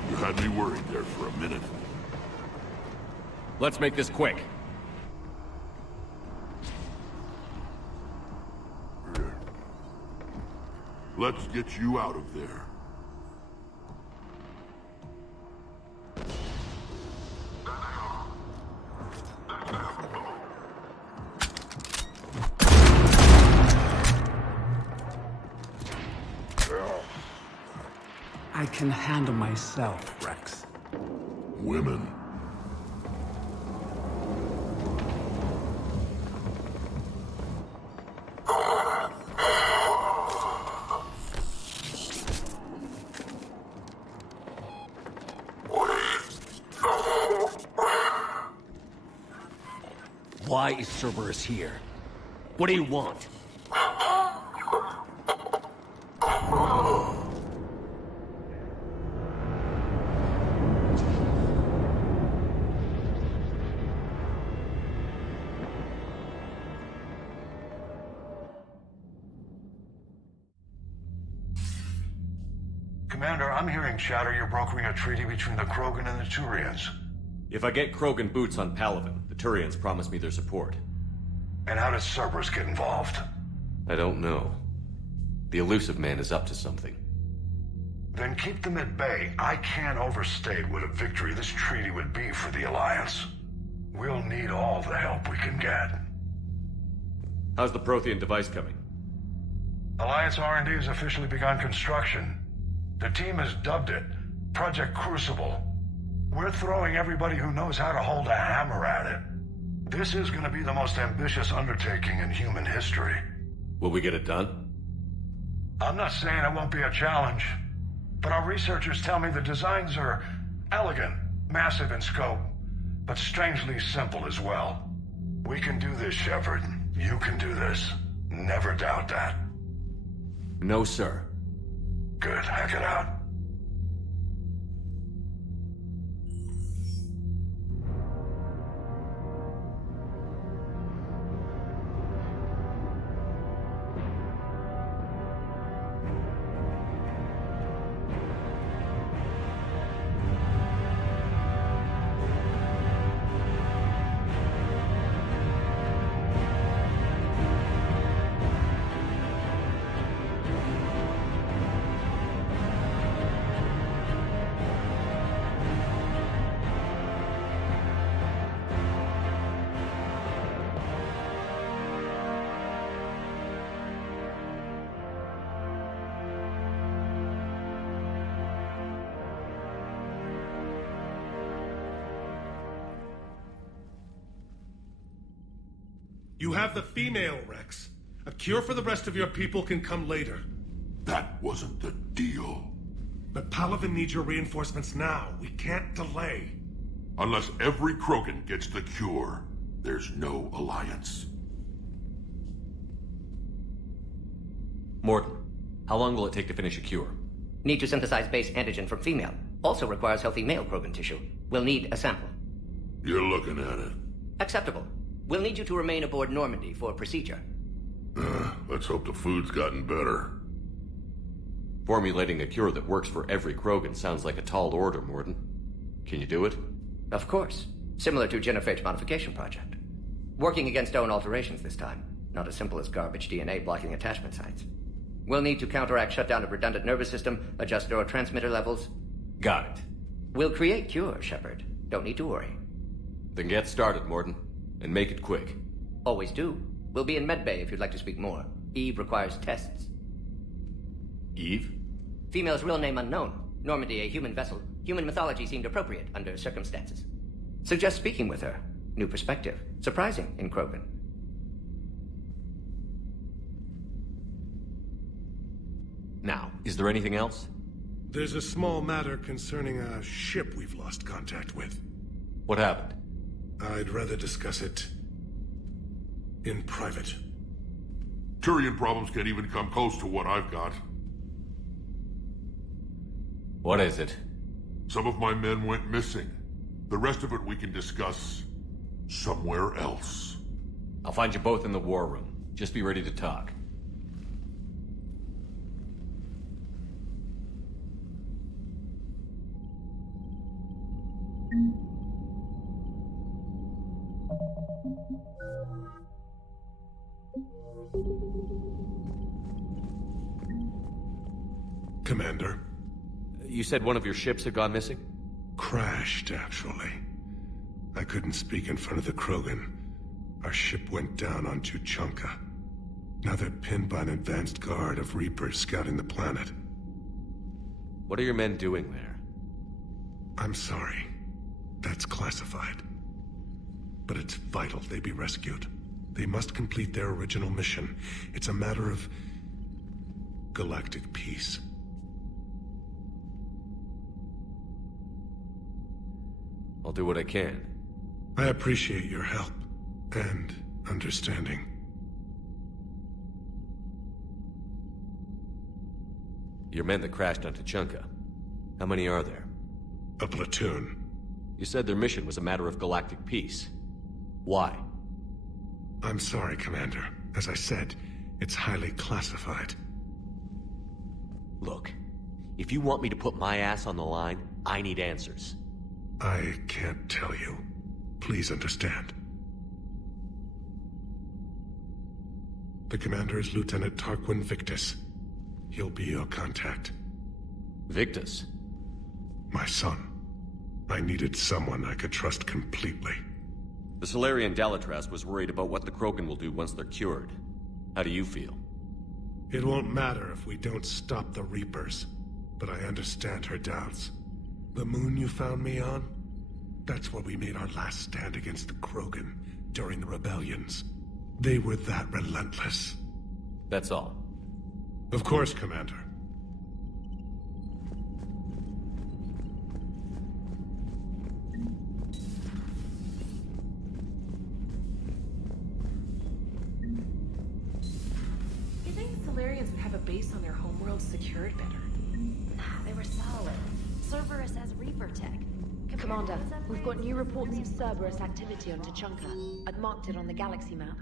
You had me worried there for a minute. Let's make this quick. Let's get you out of there. I can handle myself, Rex. Women. Why is Cerberus here? What do you want? Commander, I'm hearing chatter you're brokering a treaty between the Krogan and the Turians. If I get Krogan boots on Palaven, the Turians promise me their support. And how does Cerberus get involved? I don't know. The elusive man is up to something. Then keep them at bay. I can't overstate what a victory this treaty would be for the Alliance. We'll need all the help we can get. How's the Prothean device coming? Alliance R&D has officially begun construction. The team has dubbed it Project Crucible. We're throwing everybody who knows how to hold a hammer at it. This is going to be the most ambitious undertaking in human history. Will we get it done? I'm not saying it won't be a challenge, but our researchers tell me the designs are elegant, massive in scope, but strangely simple as well. We can do this, Shepard. You can do this. Never doubt that. No, sir. Good. Hack it out. You have the female, Rex. A cure for the rest of your people can come later. That wasn't the deal. But Palaven needs your reinforcements now. We can't delay. Unless every Krogan gets the cure, there's no alliance. Morton, how long will it take to finish a cure? Need to synthesize base antigen from female. Also requires healthy male Krogan tissue. We'll need a sample. You're looking at it. Acceptable. We'll need you to remain aboard Normandy for procedure. Let's hope the food's gotten better. Formulating a cure that works for every Krogan sounds like a tall order, Morton. Can you do it? Of course. Similar to Genophage Modification Project. Working against own alterations this time. Not as simple as garbage DNA blocking attachment sites. We'll need to counteract shutdown of redundant nervous system, adjust neurotransmitter levels. Got it. We'll create cure, Shepard. Don't need to worry. Then get started, Morton. And make it quick. Always do. We'll be in medbay if you'd like to speak more. Eve requires tests. Eve? Female's real name unknown. Normandy a human vessel. Human mythology seemed appropriate under circumstances. Suggest speaking with her. New perspective. Surprising in Krogan. Now, is there anything else? There's a small matter concerning a ship we've lost contact with. What happened? I'd rather discuss it in private. Turian problems can't even come close to what I've got. What is it? Some of my men went missing. The rest of it we can discuss somewhere else. I'll find you both in the war room. Just be ready to talk. Commander. You said one of your ships had gone missing? Crashed, actually. I couldn't speak in front of the Krogan. Our ship went down on Tuchanka. Now they're pinned by an advanced guard of Reapers scouting the planet. What are your men doing there? I'm sorry. That's classified. But it's vital they be rescued. They must complete their original mission. It's a matter of galactic peace. I'll do what I can. I appreciate your help. And understanding. Your men that crashed on Tuchanka. How many are there? A platoon. You said their mission was a matter of galactic peace. Why? I'm sorry, Commander. As I said, it's highly classified. Look, if you want me to put my ass on the line, I need answers. I can't tell you. Please understand. The commander is Lieutenant Tarquin Victus. He'll be your contact. Victus? My son. I needed someone I could trust completely. The Solarian Dalatras was worried about what the Krogan will do once they're cured. How do you feel? It won't matter if we don't stop the Reapers, but I understand her doubts. The moon you found me on? That's where we made our last stand against the Krogan during the rebellions. They were that relentless. That's all. Of course, Commander. You think Solarians would have a base on their homeworld secured better? Nah, they were solid. Cerberus has Reaper tech. Commander, we've got new reports of Cerberus activity on Tuchanka. I've marked it on the galaxy map.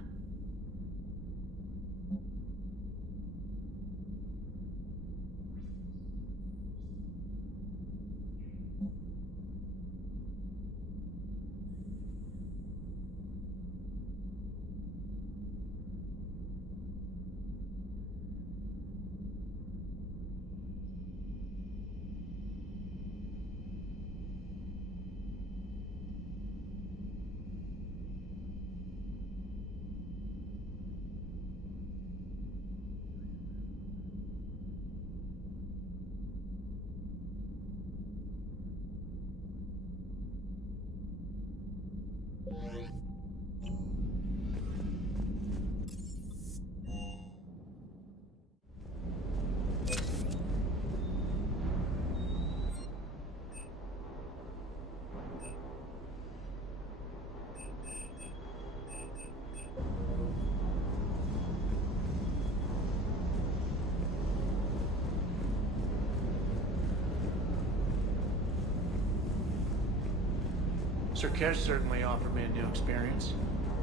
Sir Kesh certainly offered me a new experience.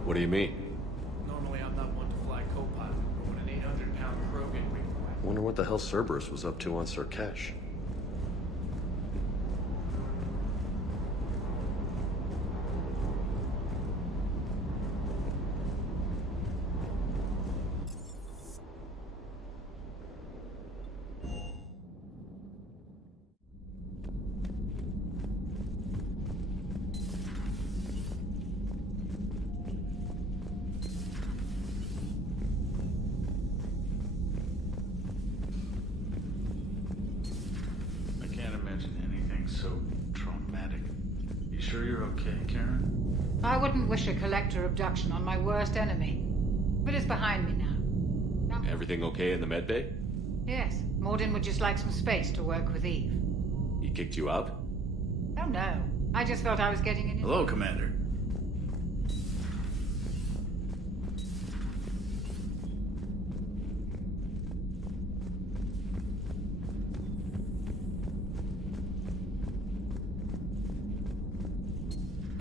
What do you mean? Normally I'm not one to fly co-pilot, but when an 800-pound Krogan Wonder what the hell Cerberus was up to on Sirkesh. I wouldn't wish a collector abduction on my worst enemy. But it's behind me now. Everything okay in the medbay? Yes. Mordin would just like some space to work with Eve. He kicked you out? Oh no. I just felt I was getting in his... Hello, Commander.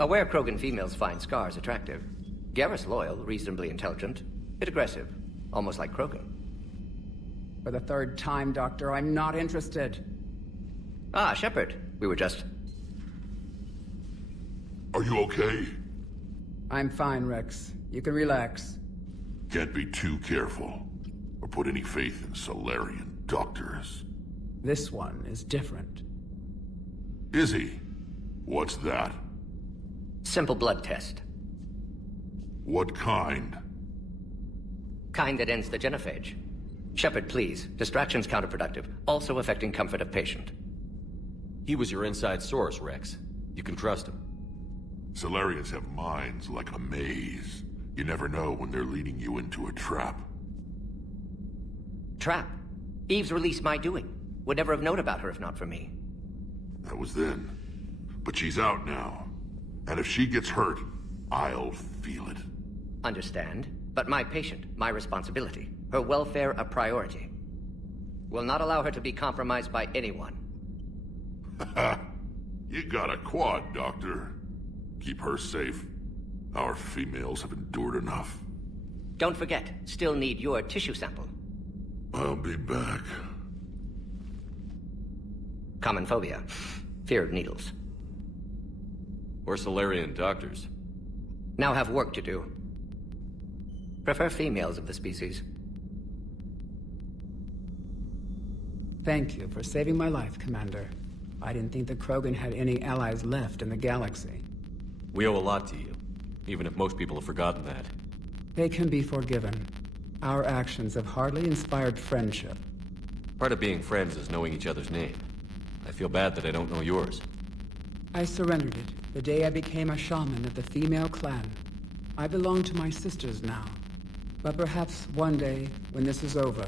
Aware Krogan females find Scars attractive. Garrus loyal, reasonably intelligent, bit aggressive, almost like Krogan. For the third time, Doctor, I'm not interested. Ah, Shepard. We were just... Are you okay? I'm fine, Rex. You can relax. Can't be too careful, or put any faith in Solarian doctors. This one is different. Is he? What's that? Simple blood test. What kind? Kind that ends the genophage. Shepard, please. Distraction's counterproductive, also affecting comfort of patient. He was your inside source, Rex. You can trust him. Solarians have minds like a maze. You never know when they're leading you into a trap. Trap? Eve's release my doing. Would never have known about her if not for me. That was then. But she's out now. And if she gets hurt, I'll feel it. Understand, but my patient, my responsibility. Her welfare a priority. Will not allow her to be compromised by anyone. You got a quad, Doctor. Keep her safe. Our females have endured enough. Don't forget, still need your tissue sample. I'll be back. Common phobia. Fear of needles. Or Solarian doctors. Now have work to do. Prefer females of the species. Thank you for saving my life, Commander. I didn't think that Krogan had any allies left in the galaxy. We owe a lot to you, even if most people have forgotten that. They can be forgiven. Our actions have hardly inspired friendship. Part of being friends is knowing each other's name. I feel bad that I don't know yours. I surrendered it the day I became a shaman of the female clan. I belong to my sisters now. But perhaps one day, when this is over,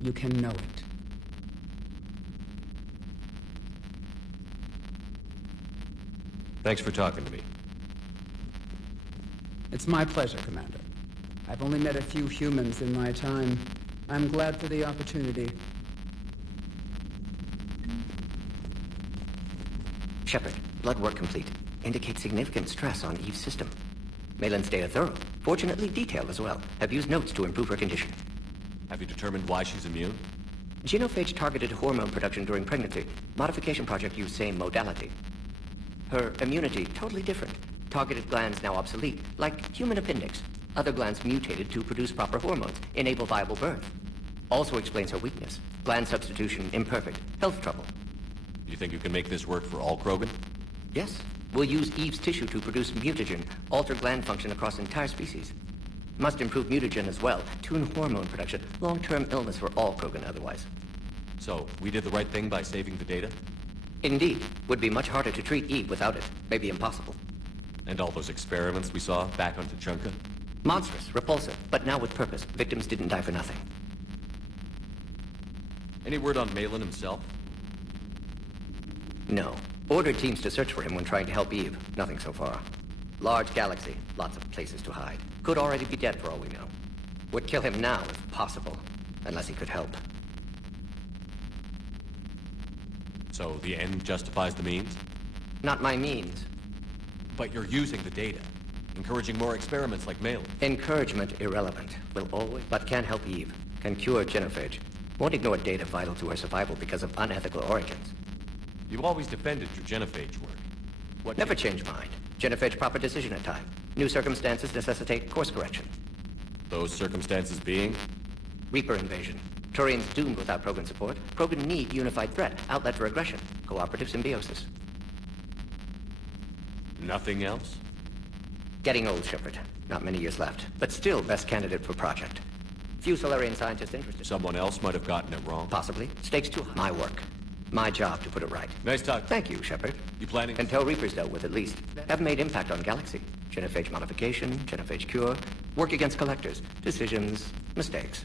you can know it. Thanks for talking to me. It's my pleasure, Commander. I've only met a few humans in my time. I'm glad for the opportunity. Shepard, blood work complete. Indicates significant stress on Eve's system. Malin's data thorough. Fortunately detailed as well. Have used notes to improve her condition. Have you determined why she's immune? Genophage targeted hormone production during pregnancy. Modification project used same modality. Her immunity totally different. Targeted glands now obsolete, like human appendix. Other glands mutated to produce proper hormones, enable viable birth. Also explains her weakness. Gland substitution imperfect. Health trouble. You think you can make this work for all Krogan? Yes. We'll use Eve's tissue to produce mutagen, alter gland function across entire species. Must improve mutagen as well, tune hormone production, long-term illness for all Krogan otherwise. So, we did the right thing by saving the data? Indeed. Would be much harder to treat Eve without it. Maybe impossible. And all those experiments we saw back on Tuchanka? Monstrous, repulsive, but now with purpose. Victims didn't die for nothing. Any word on Malin himself? No. Ordered teams to search for him when trying to help Eve. Nothing so far. Large galaxy, lots of places to hide. Could already be dead for all we know. Would kill him now if possible, unless he could help. So the end justifies the means? Not my means. But you're using the data, encouraging more experiments like Malin. Encouragement irrelevant. Will always, but can help Eve. Can cure genophage. Won't ignore data vital to her survival because of unethical origins. You've always defended your genophage work. What Never change mind. Genophage proper decision at time. New circumstances necessitate course correction. Those circumstances being? Reaper invasion. Turians doomed without Krogan support. Krogan need unified threat, outlet for aggression. Cooperative symbiosis. Nothing else? Getting old, Shepard. Not many years left. But still best candidate for project. Few Solarian scientists interested. Someone else might have gotten it wrong. Possibly. Stakes too high. My work. My job to put it right. Nice talk. Thank you, Shepard. You planning? Until Reapers dealt with at least. Have made impact on Galaxy. Genophage modification, genophage cure, work against collectors, decisions, mistakes.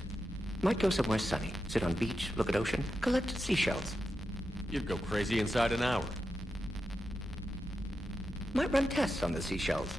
Might go somewhere sunny, sit on beach, look at ocean, collect seashells. You'd go crazy inside an hour. Might run tests on the seashells.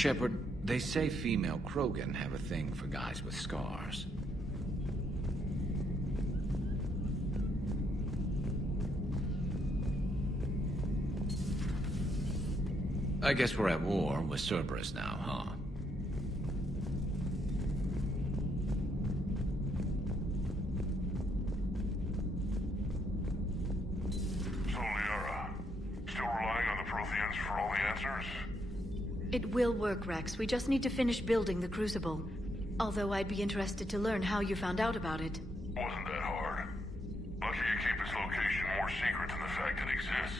Shepard, they say female Krogan have a thing for guys with scars. I guess we're at war with Cerberus now, huh? Protheans for all the answers? It will work, Rex. We just need to finish building the Crucible. Although I'd be interested to learn how you found out about it. Wasn't that hard. Lucky you keep its location more secret than the fact it exists.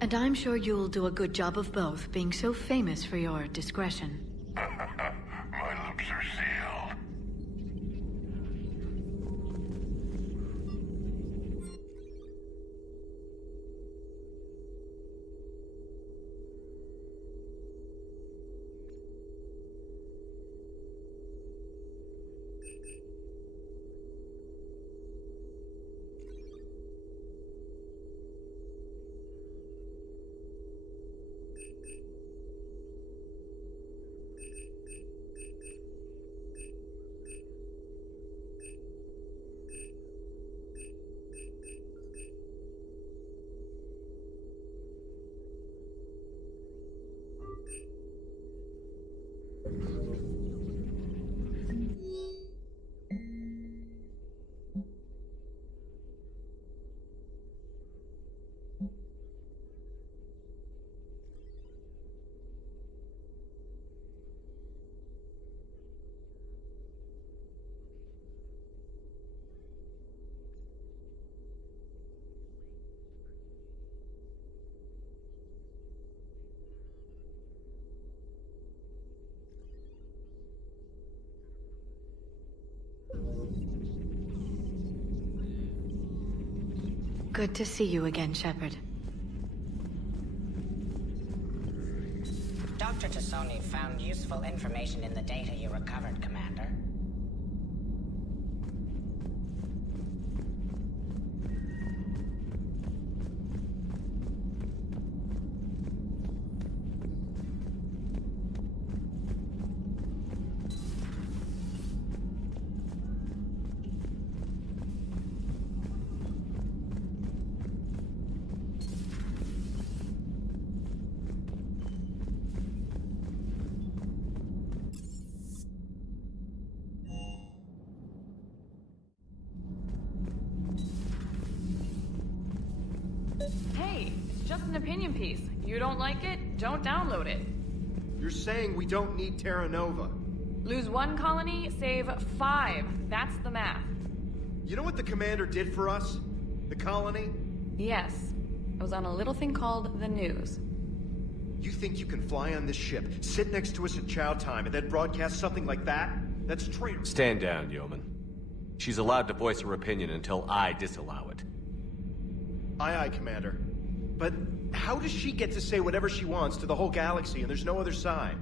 And I'm sure you'll do a good job of both, being so famous for your discretion. My lips are sealed. Good to see you again, Shepard. Dr. Tassoni found useful information in the data you recovered, Commander. Hey, it's just an opinion piece. You don't like it, don't download it. You're saying we don't need Terra Nova. Lose 1 colony, save 5. That's the math. You know what the commander did for us? The colony? Yes. It was on a little thing called the news. You think you can fly on this ship, sit next to us at chow time, and then broadcast something like that? That's traitor. Stand down, Yeoman. She's allowed to voice her opinion until I disallow it. Aye, aye, Commander. But how does she get to say whatever she wants to the whole galaxy and there's no other side?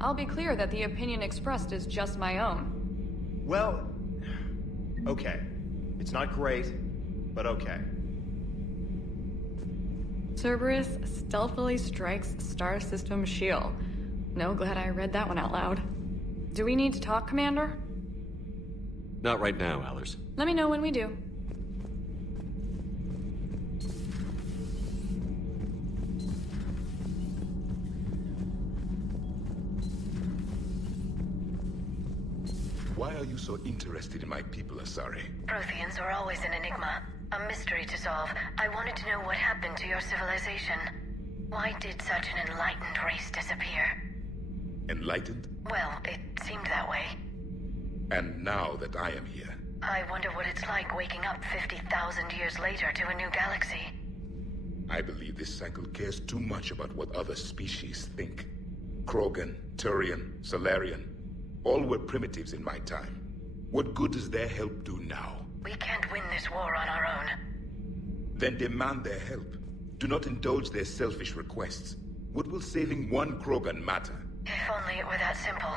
I'll be clear that the opinion expressed is just my own. Well, okay. It's not great, but okay. Cerberus stealthily strikes Star System shield. No, glad I read that one out loud. Do we need to talk, Commander? Not right now, Allers. Let me know when we do. Why are you so interested in my people, Asari? Protheans are always an enigma, a mystery to solve. I wanted to know what happened to your civilization. Why did such an enlightened race disappear? Enlightened? Well, it seemed that way. And now that I am here... I wonder what it's like waking up 50,000 years later to a new galaxy. I believe this cycle cares too much about what other species think. Krogan, Turian, Solarian, all were primitives in my time. What good does their help do now? We can't win this war on our own. Then demand their help. Do not indulge their selfish requests. What will saving one Krogan matter? If only it were that simple.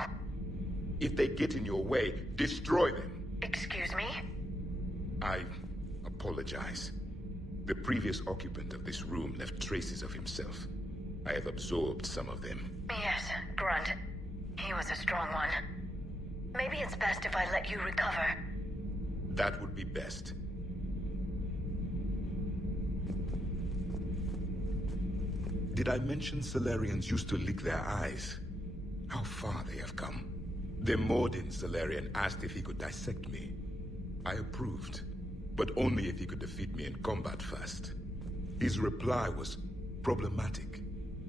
If they get in your way, destroy them. Excuse me? I apologize. The previous occupant of this room left traces of himself. I have absorbed some of them. Yes, Grunt. He was a strong one. Maybe it's best if I let you recover. That would be best. Did I mention Solarians used to lick their eyes? How far they have come. The Mordin Solarian asked if he could dissect me. I approved, but only if he could defeat me in combat first. His reply was problematic.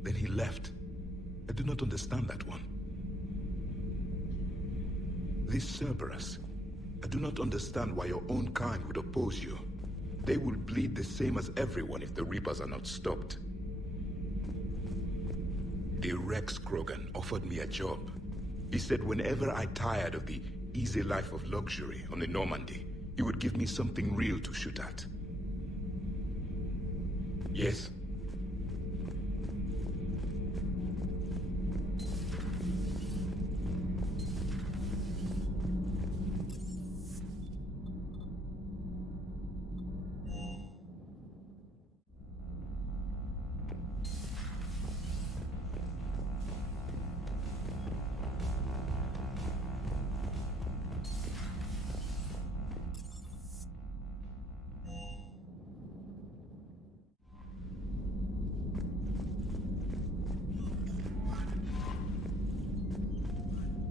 Then he left. I do not understand that one. This Cerberus, I do not understand why your own kind would oppose you. They will bleed the same as everyone if the Reapers are not stopped. The Rex Krogan offered me a job. He said whenever I tired of the easy life of luxury on the Normandy, he would give me something real to shoot at. Yes.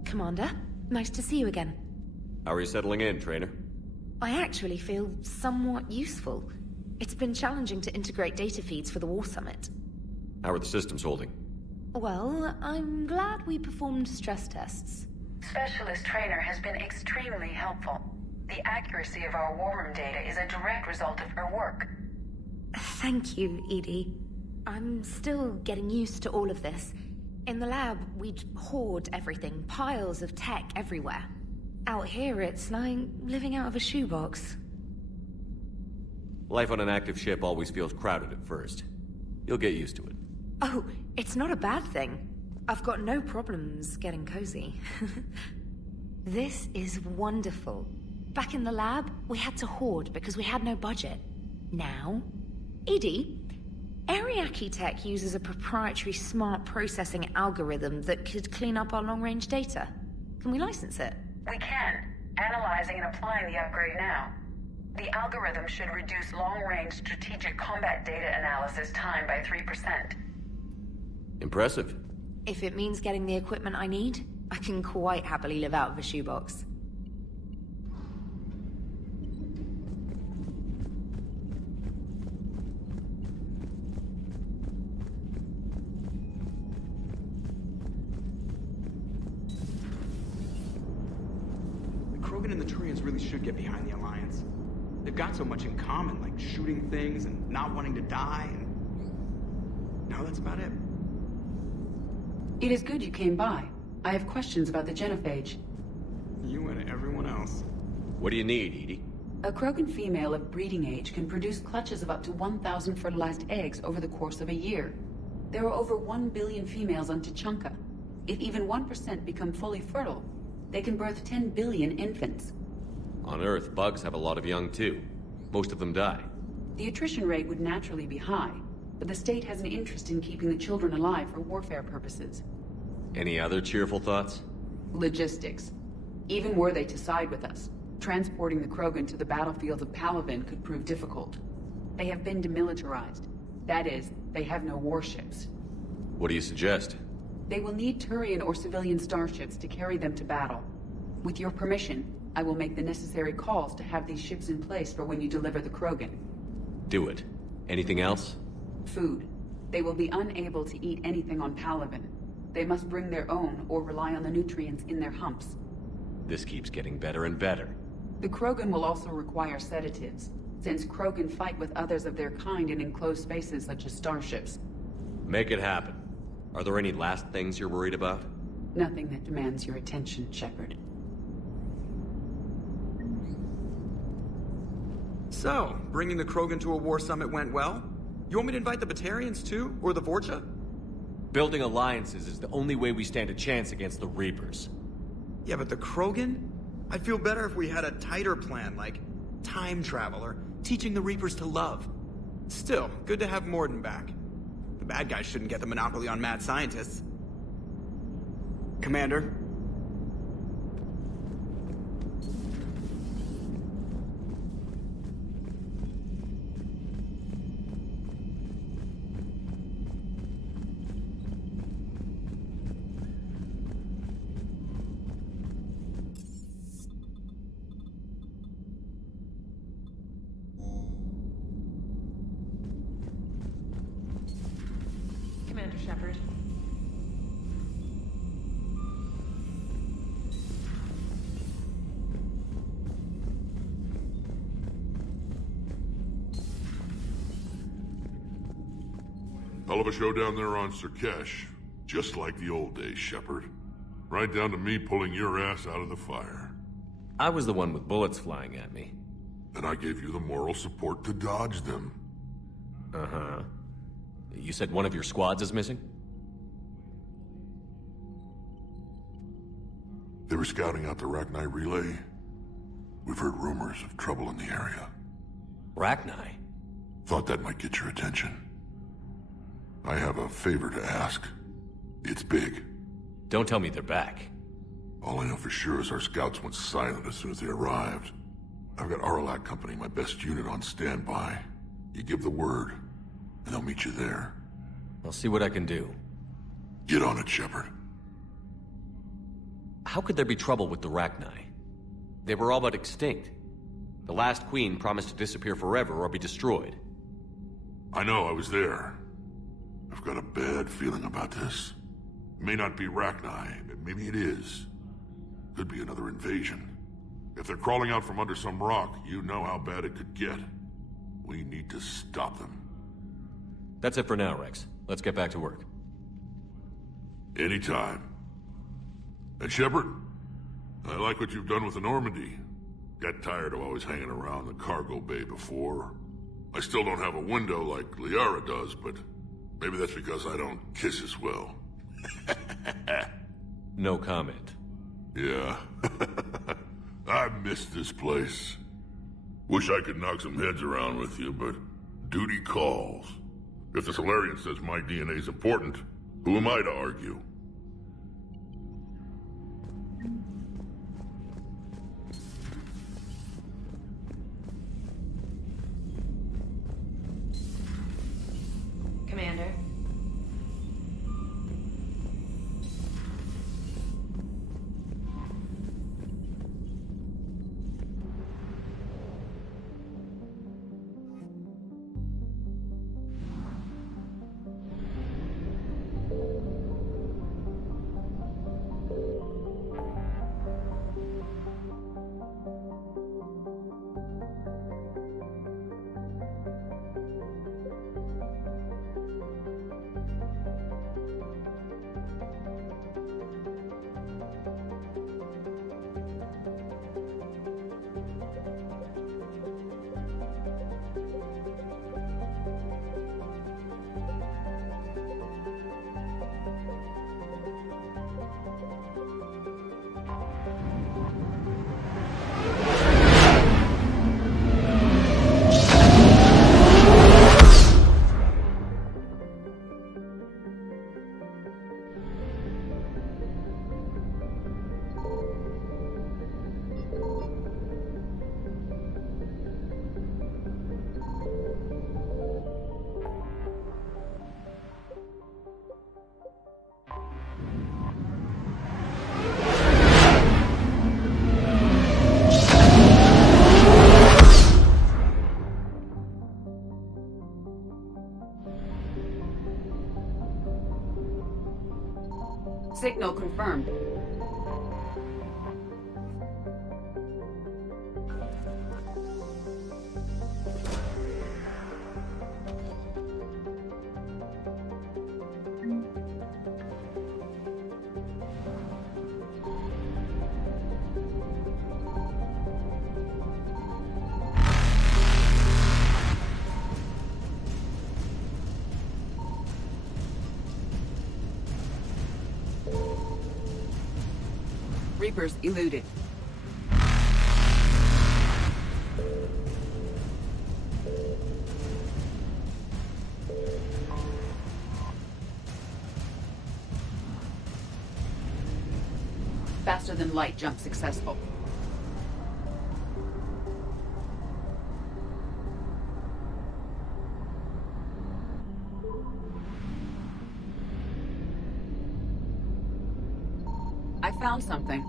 Commander, nice to see you again. How are you settling in, trainer? I actually feel somewhat useful. It's been challenging to integrate data feeds for the War Summit. How are the systems holding? Well, I'm glad we performed stress tests. Specialist Trainer has been extremely helpful. The accuracy of our war room data is a direct result of her work. Thank you, Edie. I'm still getting used to all of this. In the lab, we'd hoard everything, piles of tech everywhere. Out here, it's like living out of a shoebox. Life on an active ship always feels crowded at first. You'll get used to it. Oh, it's not a bad thing. I've got no problems getting cozy. This is wonderful. Back in the lab, we had to hoard because we had no budget. Now, Edie, Ariake Tech uses a proprietary smart processing algorithm that could clean up our long-range data. Can we license it? We can. Analyzing and applying the upgrade now. The algorithm should reduce long-range strategic combat data analysis time by 3%. Impressive. If it means getting the equipment I need, I can quite happily live out of a shoebox. Krogan and the Turians really should get behind the Alliance. They've got so much in common, like shooting things and not wanting to die, and... no, that's about it. It is good you came by. I have questions about the genophage. You and everyone else. What do you need, Edie? A Krogan female of breeding age can produce clutches of up to 1,000 fertilized eggs over the course of a year. There are over 1 billion females on Tuchanka. If even 1% become fully fertile, they can birth 10 billion infants. On Earth, bugs have a lot of young too. Most of them die. The attrition rate would naturally be high, but the state has an interest in keeping the children alive for warfare purposes. Any other cheerful thoughts? Logistics. Even were they to side with us, transporting the Krogan to the battlefields of Palaven could prove difficult. They have been demilitarized. That is, they have no warships. What do you suggest? They will need Turian or civilian starships to carry them to battle. With your permission, I will make the necessary calls to have these ships in place for when you deliver the Krogan. Do it. Anything else? Food. They will be unable to eat anything on Palaven. They must bring their own or rely on the nutrients in their humps. This keeps getting better and better. The Krogan will also require sedatives, since Krogan fight with others of their kind in enclosed spaces such as starships. Make it happen. Are there any last things you're worried about? Nothing that demands your attention, Shepard. So, bringing the Krogan to a war summit went well? You want me to invite the Batarians too? Or the Vorcha? Building alliances is the only way we stand a chance against the Reapers. Yeah, but the Krogan? I'd feel better if we had a tighter plan, like time travel or teaching the Reapers to love. Still, good to have Morden back. The bad guys shouldn't get the monopoly on mad scientists. Commander? Commander Shepard. Hell of a show down there on Surkesh. Just like the old days, Shepard. Right down to me pulling your ass out of the fire. I was the one with bullets flying at me. And I gave you the moral support to dodge them. Uh-huh. You said one of your squads is missing? They were scouting out the Rachni relay. We've heard rumors of trouble in the area. Rachni? Thought that might get your attention. I have a favor to ask. It's big. Don't tell me they're back. All I know for sure is our scouts went silent as soon as they arrived. I've got Aralak Company, my best unit, on standby. You give the word, and they'll meet you there. I'll see what I can do. Get on it, Shepard. How could there be trouble with the Rachni? They were all but extinct. The last queen promised to disappear forever or be destroyed. I know, I was there. I've got a bad feeling about this. It may not be Rachni, but maybe it is. Could be another invasion. If they're crawling out from under some rock, you know how bad it could get. We need to stop them. That's it for now, Rex. Let's get back to work. Anytime. And Shepard, I like what you've done with the Normandy. Got tired of always hanging around the cargo bay before. I still don't have a window like Liara does, but maybe that's because I don't kiss as well. No comment. Yeah. I miss this place. Wish I could knock some heads around with you, but duty calls. If the Solarian says my DNA's important, who am I to argue? Commander. Signal confirmed. Reapers eluded. Faster than light jump successful. I found something.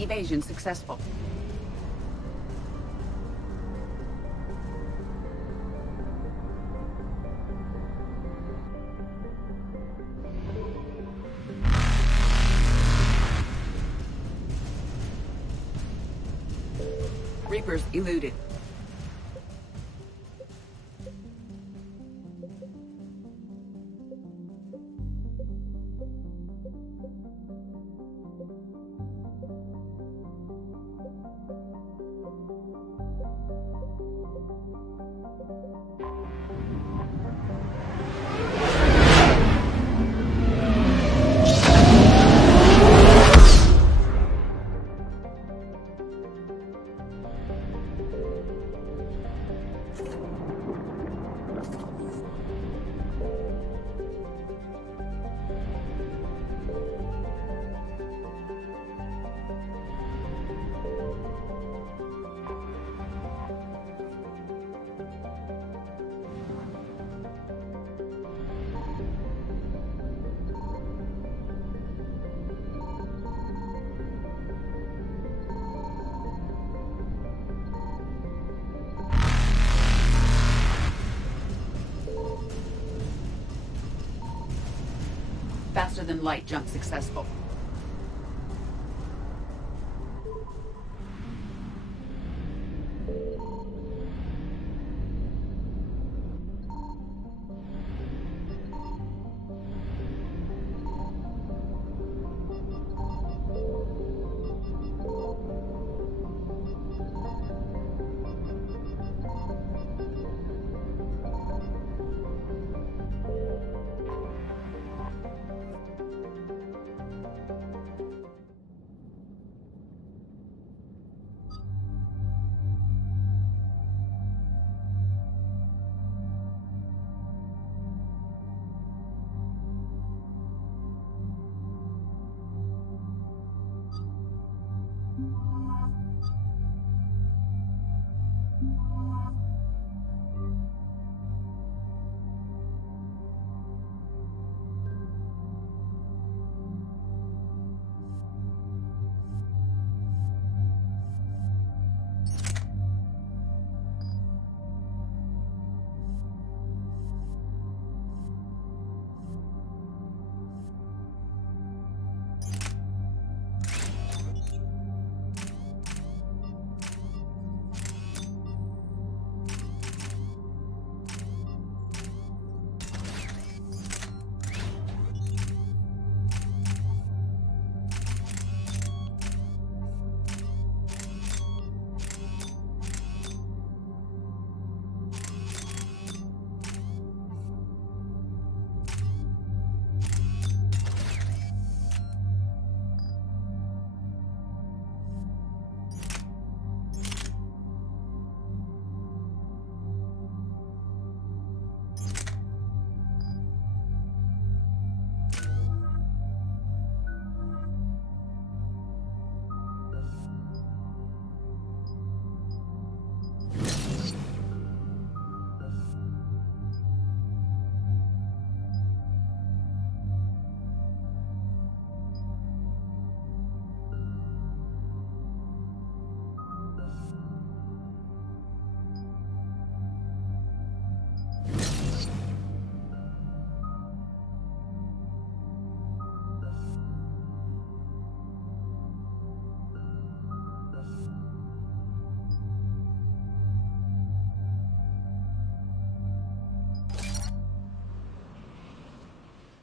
Evasion successful. Reapers eluded. Faster than light jump successful.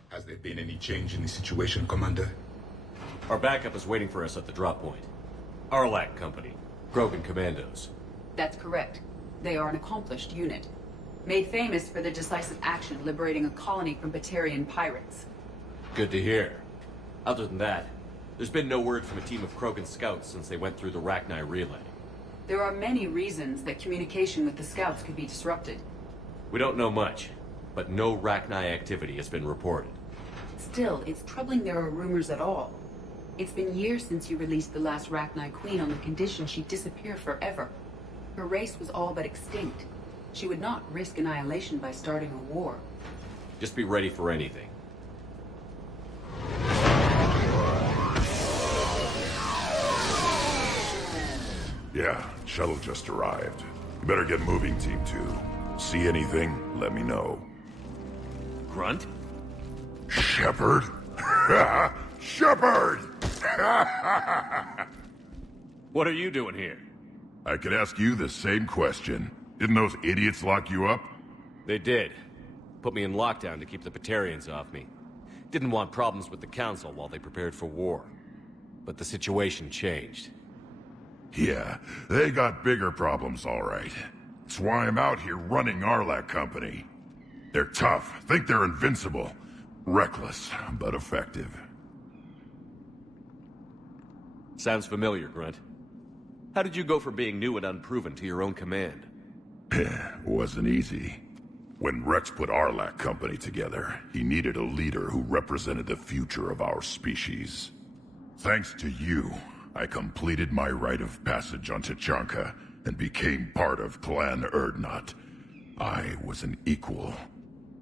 Has there been any change in the situation, Commander? Our backup is waiting for us at the drop point. Arlac Company. Krogan Commandos. That's correct. They are an accomplished unit. Made famous for their decisive action liberating a colony from Batarian pirates. Good to hear. Other than that, there's been no word from a team of Krogan scouts since they went through the Rachni relay. There are many reasons that communication with the scouts could be disrupted. We don't know much, but no Rachni activity has been reported. Still, it's troubling there are rumors at all. It's been years since you released the last Rachni Queen on the condition she'd disappear forever. Her race was all but extinct. She would not risk annihilation by starting a war. Just be ready for anything. Yeah, shuttle just arrived. You better get moving, Team 2. See anything, let me know. Grunt? Shepard? Shepard! What are you doing here? I could ask you the same question. Didn't those idiots lock you up? They did. Put me in lockdown to keep the Batarians off me. Didn't want problems with the Council while they prepared for war. But the situation changed. Yeah, they got bigger problems, all right. That's why I'm out here running Arlac Company. They're tough, think they're invincible. Reckless, but effective. Sounds familiar, Grunt. How did you go from being new and unproven to your own command? Wasn't easy. When Rex put Arlac Company together, he needed a leader who represented the future of our species. Thanks to you, I completed my rite of passage on Tachanka and became part of Clan Urdnot. I was an equal,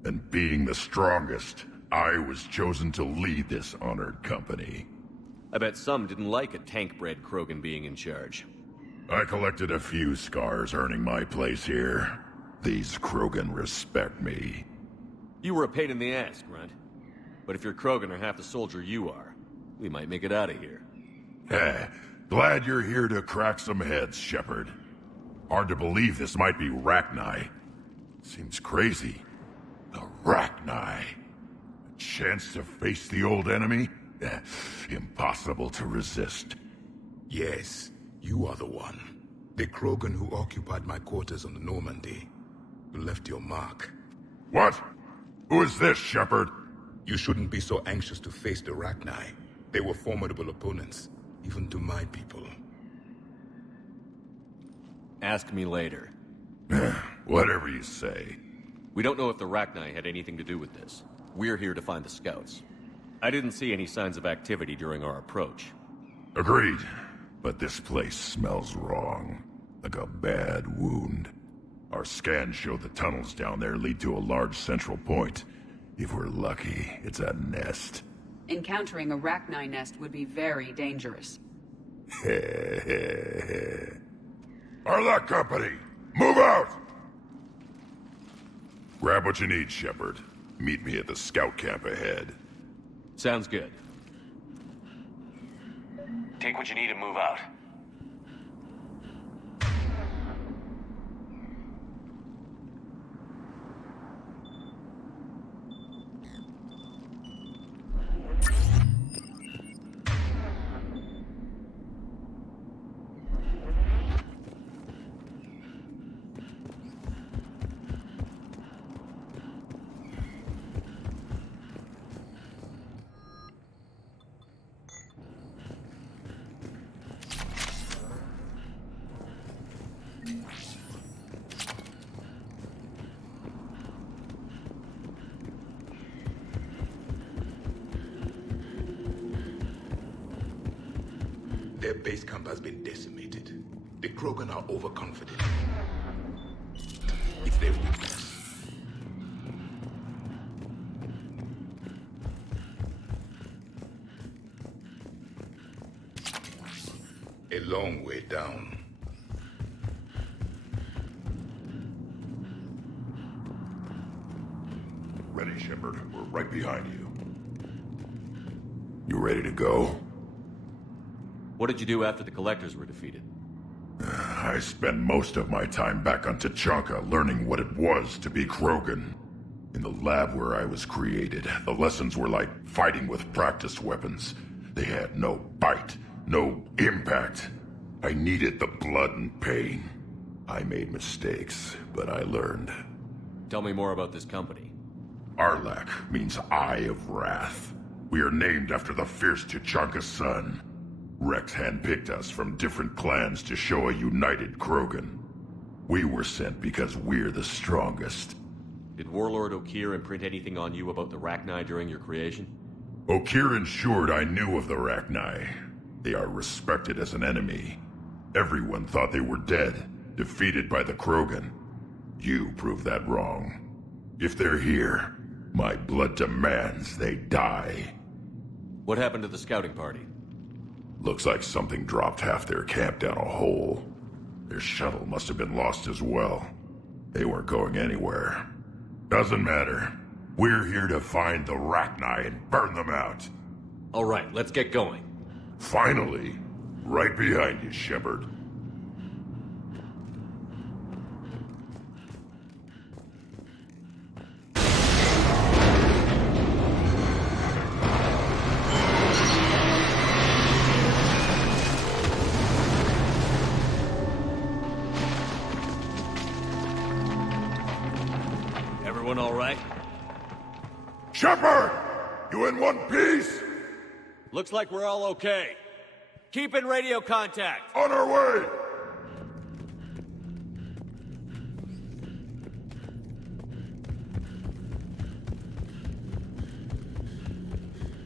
and being the strongest, I was chosen to lead this honored company. I bet some didn't like a tank-bred Krogan being in charge. I collected a few scars earning my place here. These Krogan respect me. You were a pain in the ass, Grunt. But if your Krogan are half the soldier you are, we might make it out of here. Glad you're here to crack some heads, Shepard. Hard to believe this might be Rachni. Seems crazy. The Rachni. A chance to face the old enemy? Impossible to resist. Yes, you are the one. The Krogan who occupied my quarters on the Normandy. You left your mark. What? Who is this, Shepard? You shouldn't be so anxious to face the Rachni. They were formidable opponents, even to my people. Ask me later. Whatever you say. We don't know if the Rachni had anything to do with this. We're here to find the scouts. I didn't see any signs of activity during our approach. Agreed. But this place smells wrong. Like a bad wound. Our scans show the tunnels down there lead to a large central point. If we're lucky, it's a nest. Encountering a Rachni nest would be very dangerous. Arlac Company, move out! Grab what you need, Shepard. Meet me at the scout camp ahead. Sounds good. Take what you need and move out. Their base camp has been decimated. The Krogan are overconfident. It's their weakness. A long way down. Ready, Shepard. We're right behind you. You ready to go? What did you do after the Collectors were defeated? I spent most of my time back on Tachanka learning what it was to be Krogan. In the lab where I was created, the lessons were like fighting with practiced weapons. They had no bite, no impact. I needed the blood and pain. I made mistakes, but I learned. Tell me more about this company. Arlac means Eye of Wrath. We are named after the fierce Tachanka sun. Rex handpicked us from different clans to show a united Krogan. We were sent because we're the strongest. Did Warlord Okeer imprint anything on you about the Rachni during your creation? Okeer ensured I knew of the Rachni. They are respected as an enemy. Everyone thought they were dead, defeated by the Krogan. You proved that wrong. If they're here, my blood demands they die. What happened to the scouting party? Looks like something dropped half their camp down a hole. Their shuttle must have been lost as well. They weren't going anywhere. Doesn't matter. We're here to find the Rachni and burn them out. All right, let's get going. Finally. Right behind you, Shepard. Everyone all right? Shepard! You in one piece? Looks like we're all okay. Keep in radio contact. On our way!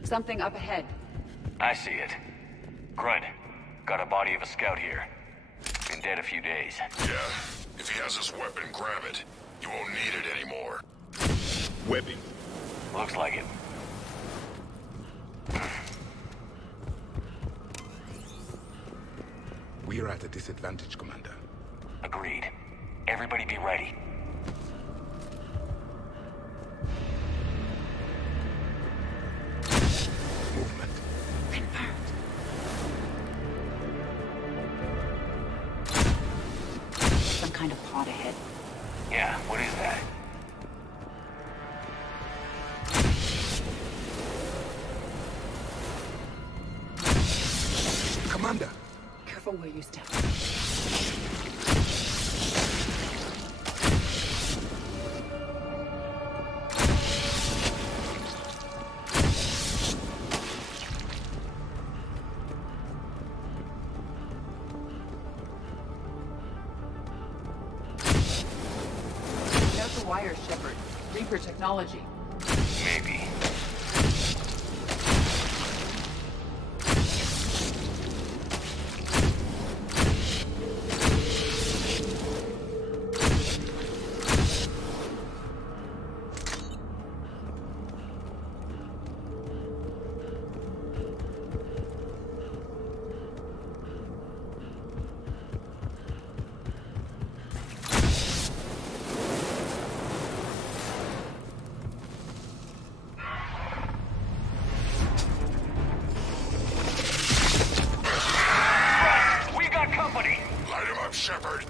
Something up ahead. I see it. Grunt, got a body of a scout here. Been dead a few days. Yeah, if he has his weapon, grab it. You won't need it anymore. Webbing. Looks like it. We are at a disadvantage, Commander. Agreed. Everybody be ready. Movement. Confirmed. Some kind of pod ahead. Yeah, what is that? Commander! Careful where you step. There's the wire, Shepard. Reaper technology. Maybe. Shepard.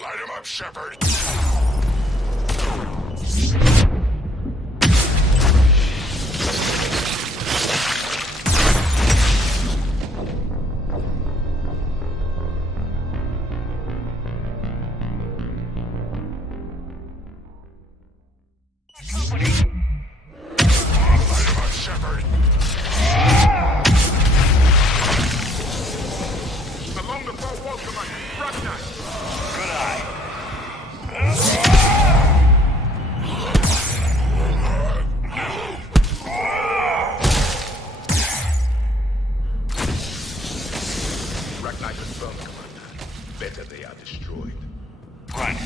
Light him up, Shepard. Along the far wall, Commander. Rachni. Good eye. Rachni confirmed, Commander. Better they are destroyed. Grunt,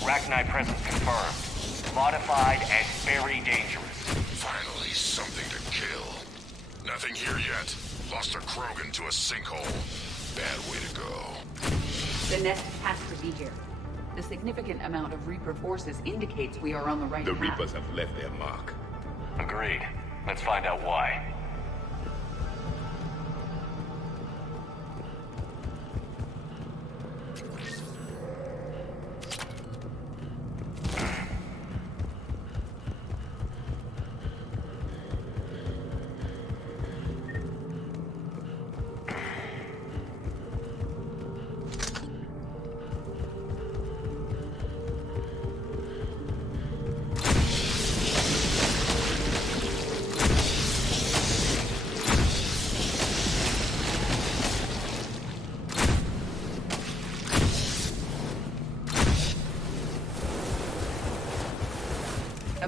Rachni presence confirmed. Modified and very dangerous. Finally, something to kill. Nothing here yet. Lost a Krogan to a sinkhole. Bad way to go. The nest has to be here. The significant amount of Reaper forces indicates we are on the right The path. Reapers have left their mark. Agreed. Let's find out why.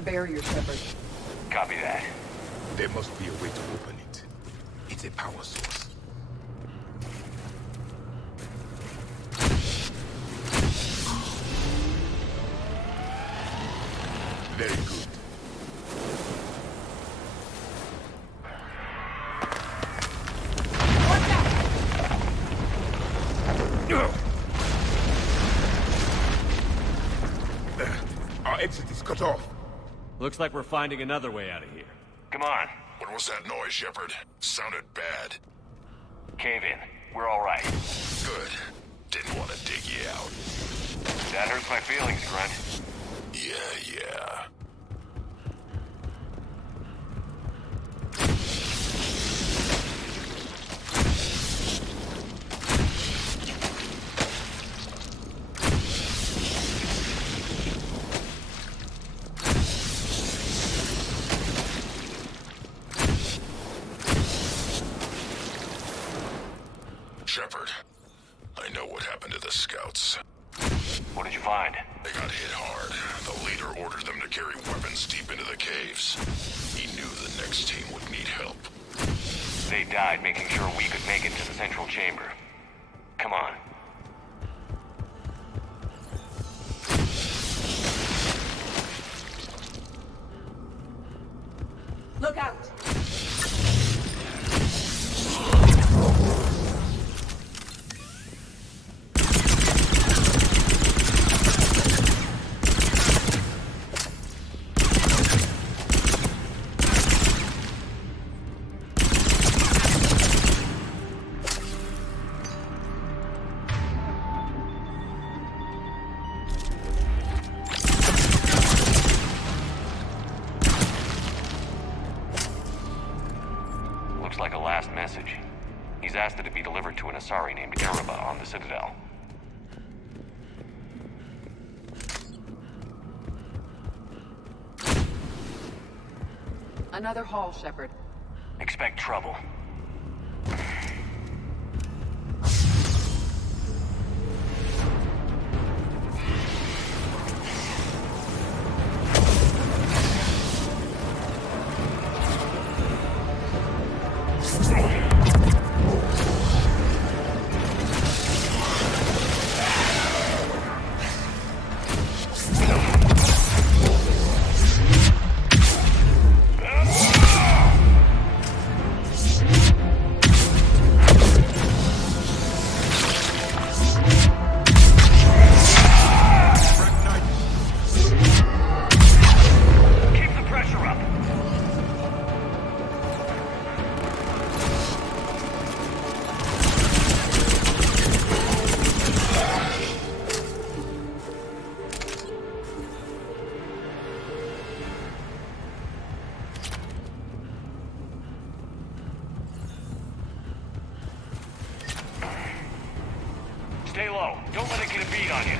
barrier, Shepard. Copy that. There must be a way to open it. It's a power source. Very good. Our exit is cut off. Looks like we're finding another way out of here. Come on. What was that noise, Shepard? Sounded bad. Cave in. We're all right. Good. Didn't want to dig you out. That hurts my feelings, Grunt. Yeah. Shepard, I know what happened to the scouts. What did you find? They got hit hard. The leader ordered them to carry weapons deep into the caves. He knew the next team would need help. They died making sure we could make it to the central chamber. Come on. Look out! Like a last message. He's asked that it be delivered to an Asari named Ereba on the Citadel. Another hall, Shepard. Expect trouble. Stay low. Don't let it get a beat on you.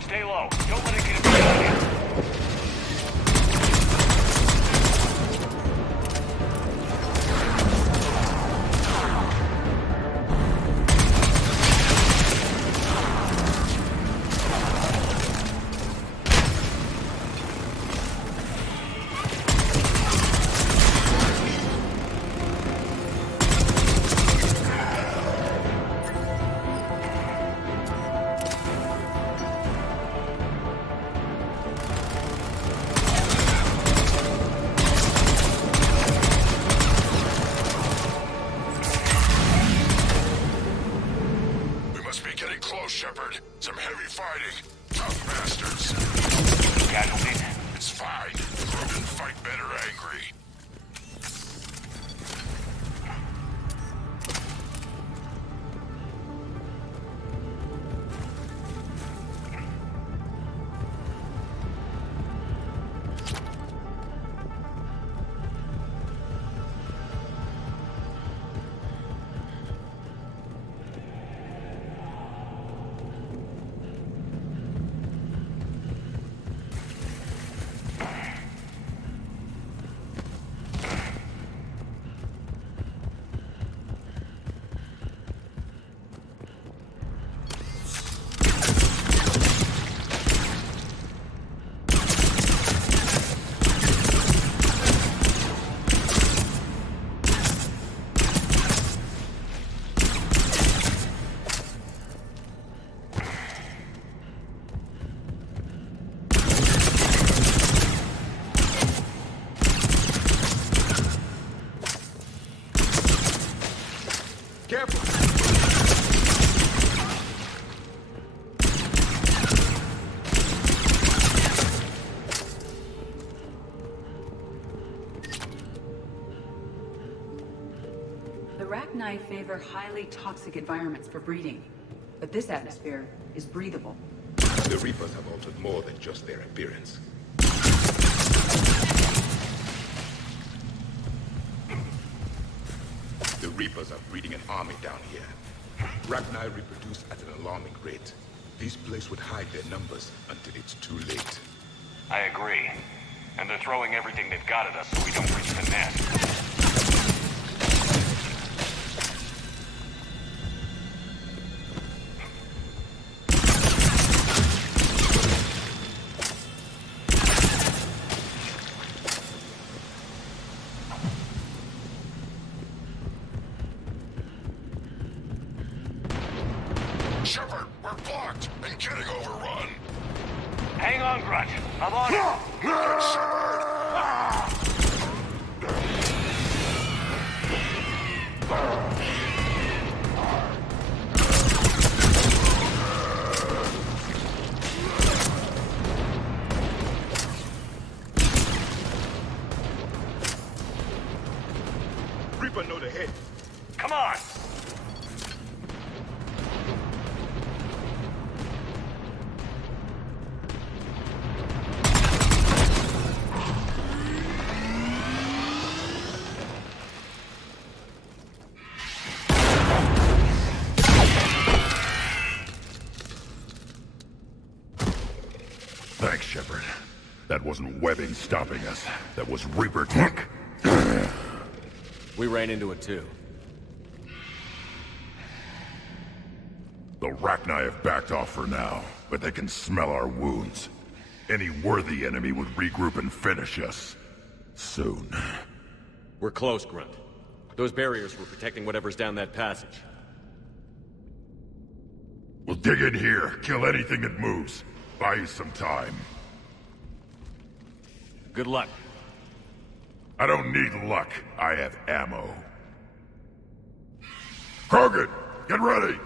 Stay low. Don't let it get a beat on you. Shepard. Some heavy fighting. Tough bastards. Casualties? It's fine. Krogan fight better angry. Careful! The Rachni favor highly toxic environments for breeding, but this atmosphere is breathable. The Reapers have altered more than just their appearance. The Reapers are breeding an army down here. Rachni reproduce at an alarming rate. These places would hide their numbers until it's too late. I agree. And they're throwing everything they've got at us so we don't reach the nest. Shepard, we're blocked and getting overrun. Hang on, Grunt. I'm on it. Shepard! Reaper know the hit. Come on! Thanks, Shepard. That wasn't webbing stopping us. That was Reaper tech. We ran into it too. The Rachni have backed off for now, but they can smell our wounds. Any worthy enemy would regroup and finish us. Soon. We're close, Grunt. Those barriers were protecting whatever's down that passage. We'll dig in here, kill anything that moves. Buy you some time. Good luck. I don't need luck. I have ammo. Krogan, get ready!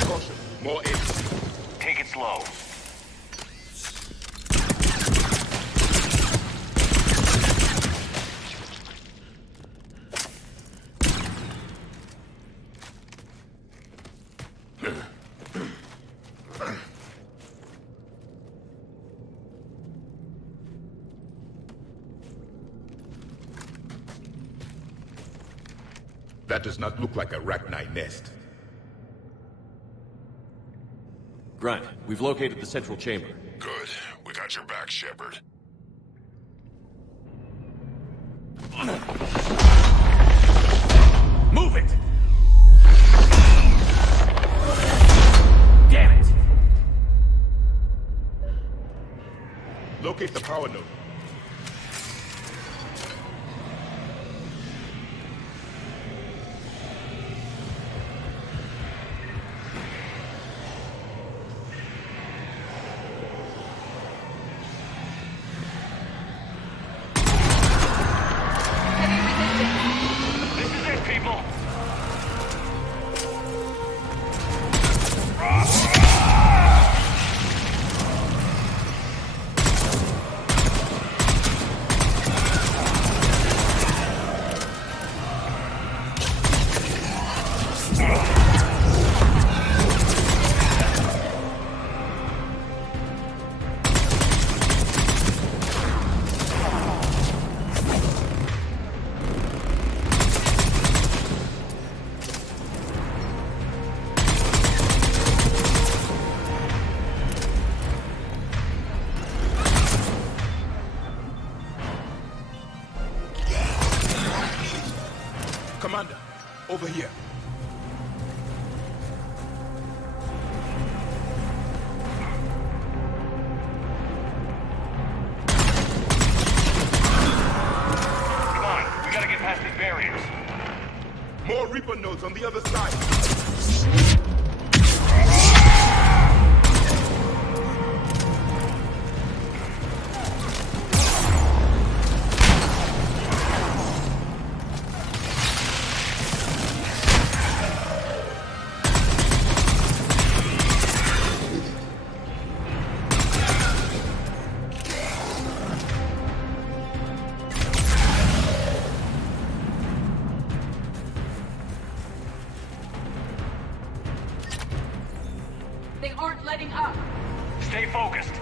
Caution, more aid. Take it slow. That does not look like a Rachni nest. Grunt, we've located the central chamber. Good. We got your back, Shepard. Move it! Damn it! Locate the power node. This is it, people. They aren't letting up. Stay focused.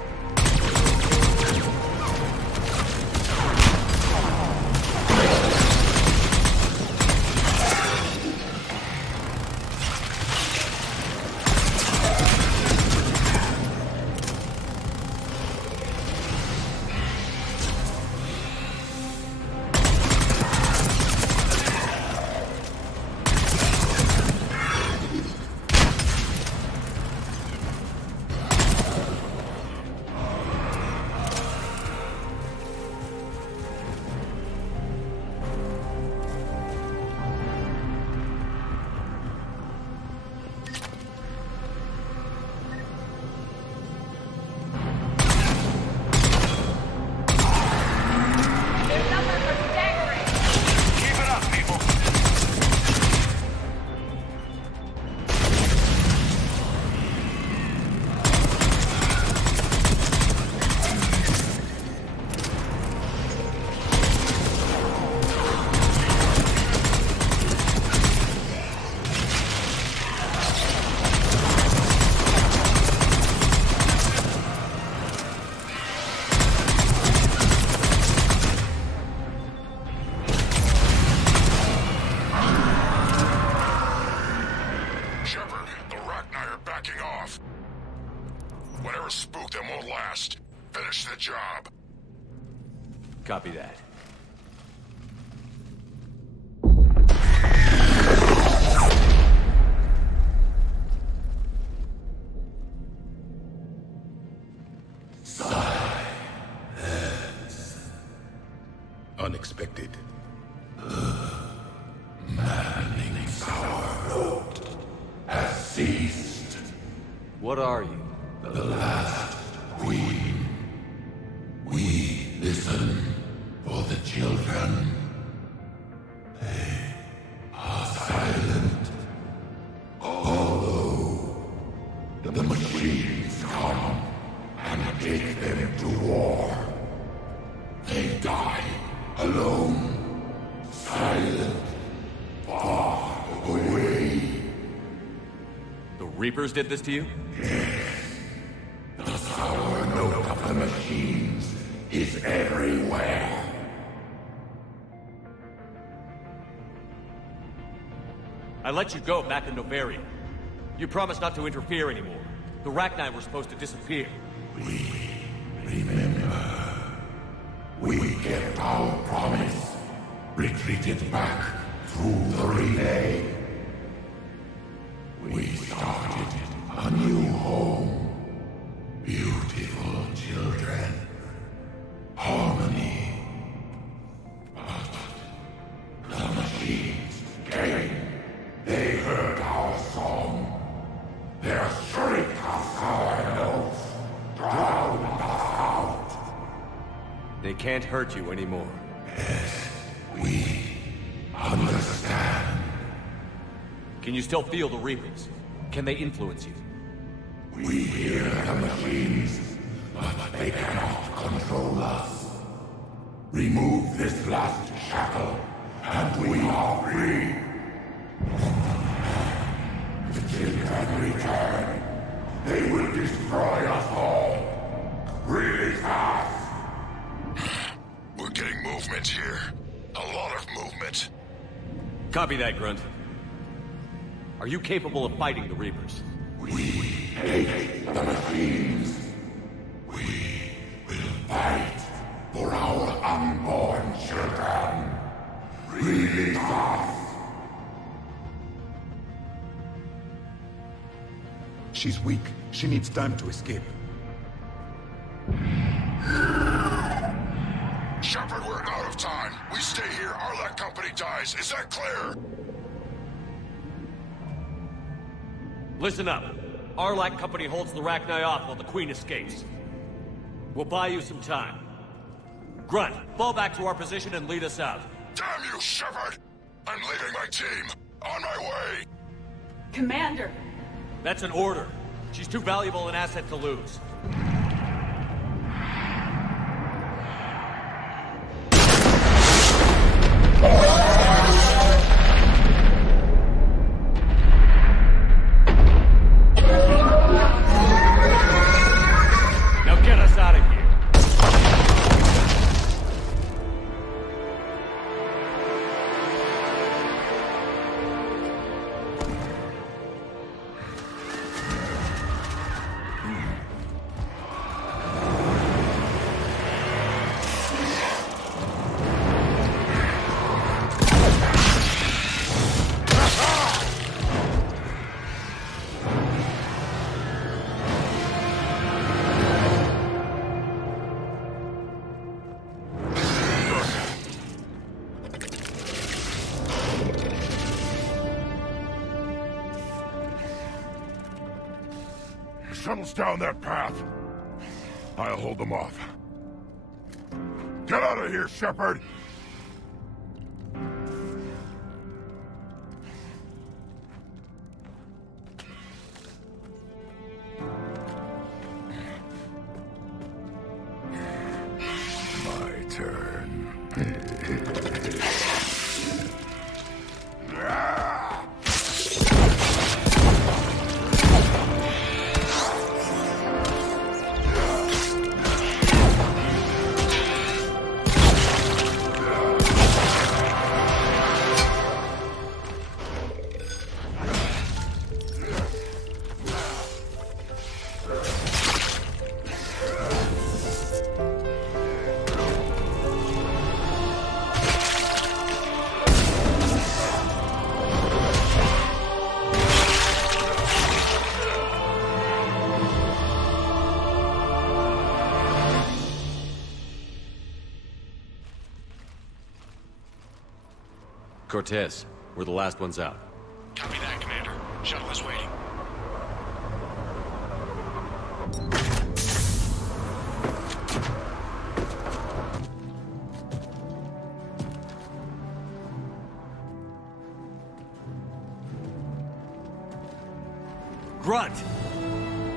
Copy that. Unexpected. Maddening's our road has ceased. What are you? The last queen. We listen for the children. They are silent. Although the machines come and take them to war, they die alone, silent, far away. The Reapers did this to you? Yes. The sour note of the machines is everywhere. I let you go back in Novaria. You promised not to interfere anymore. The Rachni were supposed to disappear. We remember. We kept our promise. Retreated back through the relay. We started a new home. Beautiful children. Harmony. But the machines came. They heard our song. Their shriek of sour notes drowned us out. They can't hurt you anymore. Yes, we understand. Can you still feel the Reapers? Can they influence you? We hear the machines, but they cannot control us. Remove this last shackle, and we are free. The children return. They will destroy us all. Release us! We're getting movement here. A lot of movement. Copy that, Grunt. Are you capable of fighting the Reapers? We hate the machines. We will fight for our unborn children. Release us! She's weak. She needs time to escape. Shepard, we're out of time. We stay here, Arlec Company dies. Is that clear? Listen up. Arlec Company holds the Rachni off while the Queen escapes. We'll buy you some time. Grunt, fall back to our position and lead us out. Damn you, Shepard! I'm leaving my team. On my way. Commander! That's an order. She's too valuable an asset to lose. shuttles down that path. I'll hold them off. Get out of here, Shepard! My turn. Cortez, we're the last ones out. Copy that, Commander. Shuttle is waiting. Grunt!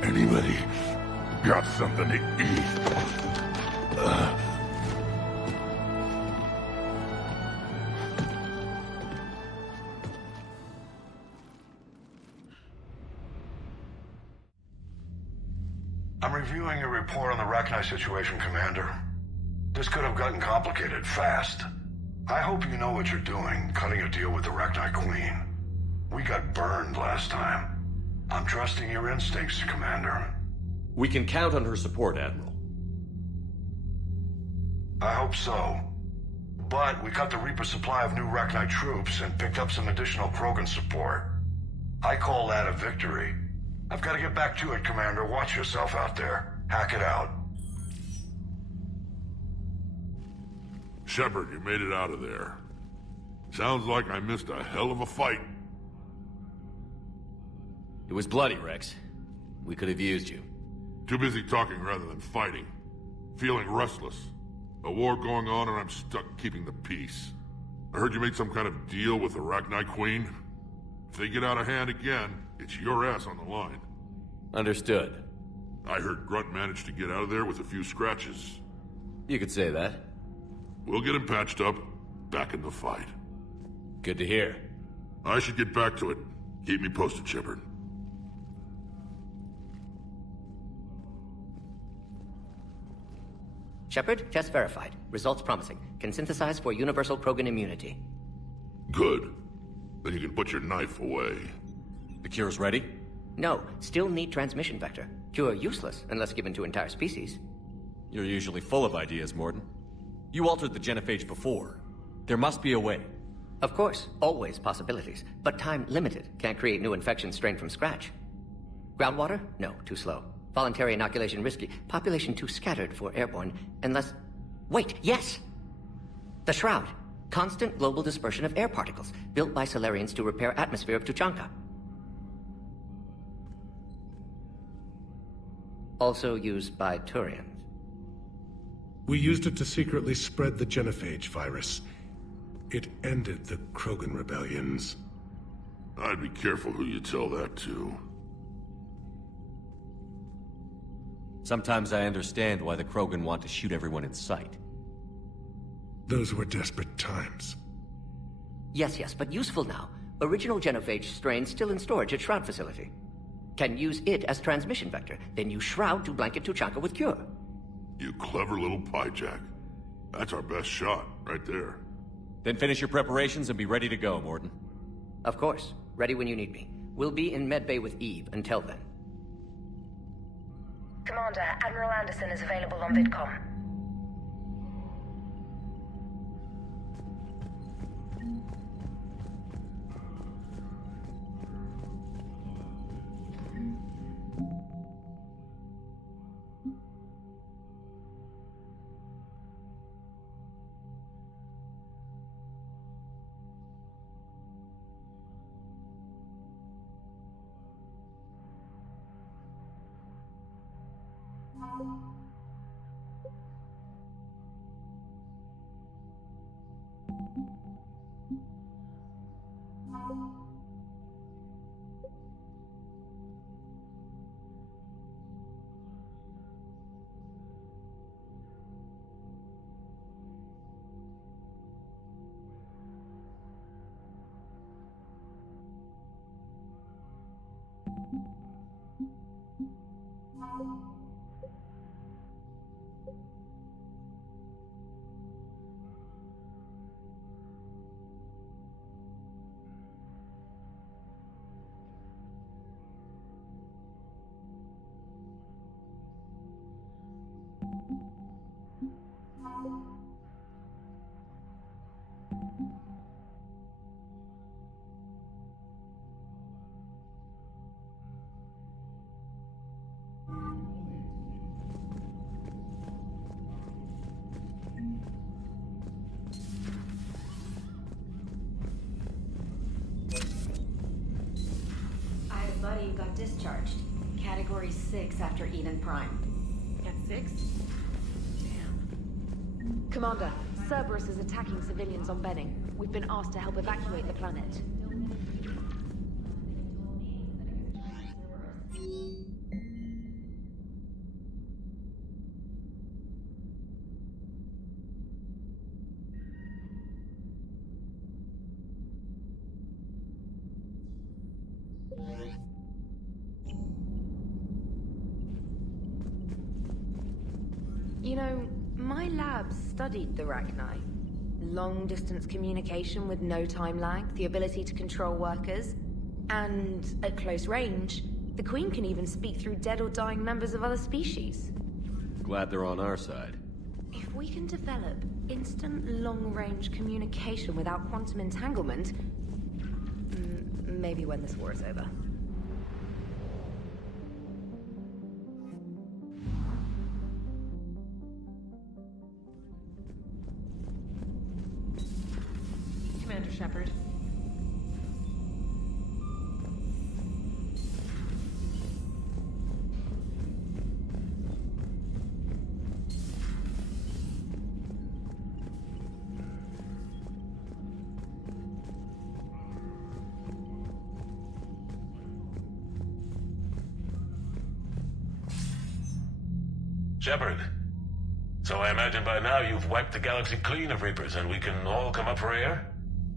Anybody got something to eat? I'm reviewing your report on the Rachni situation, Commander. This could have gotten complicated fast. I hope you know what you're doing, cutting a deal with the Rachni Queen. We got burned last time. I'm trusting your instincts, Commander. We can count on her support, Admiral. I hope so. But we cut the Reaper's supply of new Rachni troops and picked up some additional Krogan support. I call that a victory. I've got to get back to it, Commander. Watch yourself out there. Hack it out. Shepard, you made it out of there. Sounds like I missed a hell of a fight. It was bloody, Rex. We could have used you. Too busy talking rather than fighting. Feeling restless. A war going on and I'm stuck keeping the peace. I heard you made some kind of deal with the Rachni Queen. If they get out of hand again, it's your ass on the line. Understood. I heard Grunt managed to get out of there with a few scratches. You could say that. We'll get him patched up, back in the fight. Good to hear. I should get back to it. Keep me posted, Shepard. Shepard, test verified. Results promising. Can synthesize for universal Krogan immunity. Good. Then you can put your knife away. The cure's ready? No, still need transmission vector. Cure useless unless given to entire species. You're usually full of ideas, Morden. You altered the genophage before. There must be a way. Of course, always possibilities. But time limited. Can't create new infections strained from scratch. Groundwater? No, too slow. Voluntary inoculation risky. Population too scattered for airborne. Unless... Wait, yes! The Shroud. Constant global dispersion of air particles. Built by Solarians to repair atmosphere of Tuchanka. Also used by Turians. We used it to secretly spread the genophage virus. It ended the Krogan rebellions. I'd be careful who you tell that to. Sometimes I understand why the Krogan want to shoot everyone in sight. Those were desperate times. Yes, but useful now. Original genophage strain still in storage at Shroud facility. Can use it as transmission vector, then use Shroud to blanket Tuchanka with cure. You clever little piejack. That's our best shot, right there. Then finish your preparations and be ready to go, Morden. Of course. Ready when you need me. We'll be in medbay with Eve until then. Commander, Admiral Anderson is available on VidCom. Buddy got discharged. Category 6 after Eden Prime. At 6? Damn. Commander, Cerberus is attacking civilians on Benning. We've been asked to help evacuate the planet. You know, my lab studied the Rachni. Long-distance communication with no time lag, the ability to control workers, and at close range, the Queen can even speak through dead or dying members of other species. Glad they're on our side. If we can develop instant long-range communication without quantum entanglement, maybe when this war is over. Commander Shepard. Shepard. So I imagine by now you've wiped the galaxy clean of Reapers and we can all come up for air?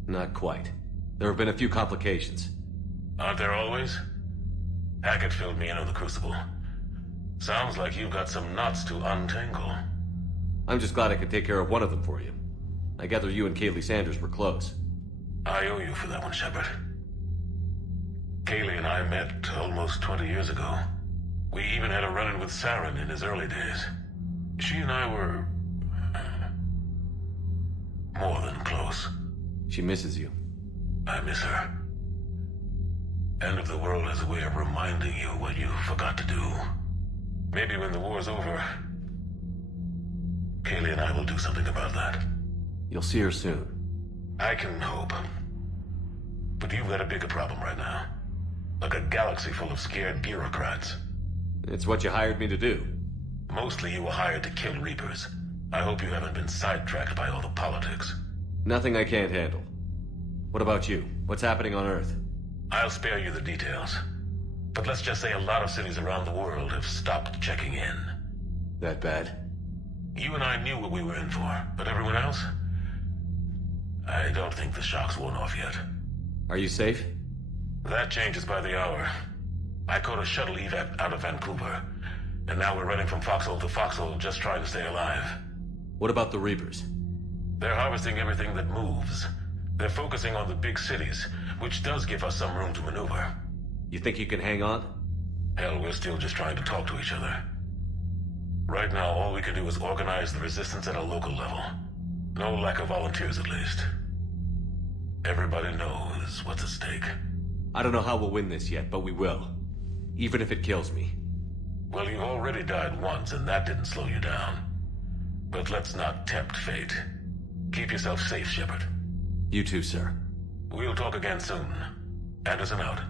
Not quite. There have been a few complications. Aren't there always? Hackett filled me in on the Crucible. Sounds like you've got some knots to untangle. I'm just glad I could take care of one of them for you. I gather you and Kaylee Sanders were close. I owe you for that one, Shepard. Kaylee and I met almost 20 years ago. We even had a run-in with Saren in his early days. She and I were... more than close. She misses you. I miss her. End of the world has a way of reminding you what you forgot to do. Maybe when the war's over, Kaylee and I will do something about that. You'll see her soon. I can hope. But you've got a bigger problem right now. Like a galaxy full of scared bureaucrats. It's what you hired me to do. Mostly you were hired to kill Reapers. I hope you haven't been sidetracked by all the politics. Nothing I can't handle. What about you? What's happening on Earth? I'll spare you the details. But let's just say a lot of cities around the world have stopped checking in. That bad? You and I knew what we were in for, but everyone else? I don't think the shock's worn off yet. Are you safe? That changes by the hour. I caught a shuttle evac out of Vancouver, and now we're running from foxhole to foxhole just trying to stay alive. What about the Reapers? They're harvesting everything that moves. They're focusing on the big cities, which does give us some room to maneuver. You think you can hang on? Hell, we're still just trying to talk to each other. Right now, all we can do is organize the resistance at a local level. No lack of volunteers, at least. Everybody knows what's at stake. I don't know how we'll win this yet, but we will. Even if it kills me. Well, you already died once, and that didn't slow you down. But let's not tempt fate. Keep yourself safe, Shepard. You too, sir. We'll talk again soon. Anderson out.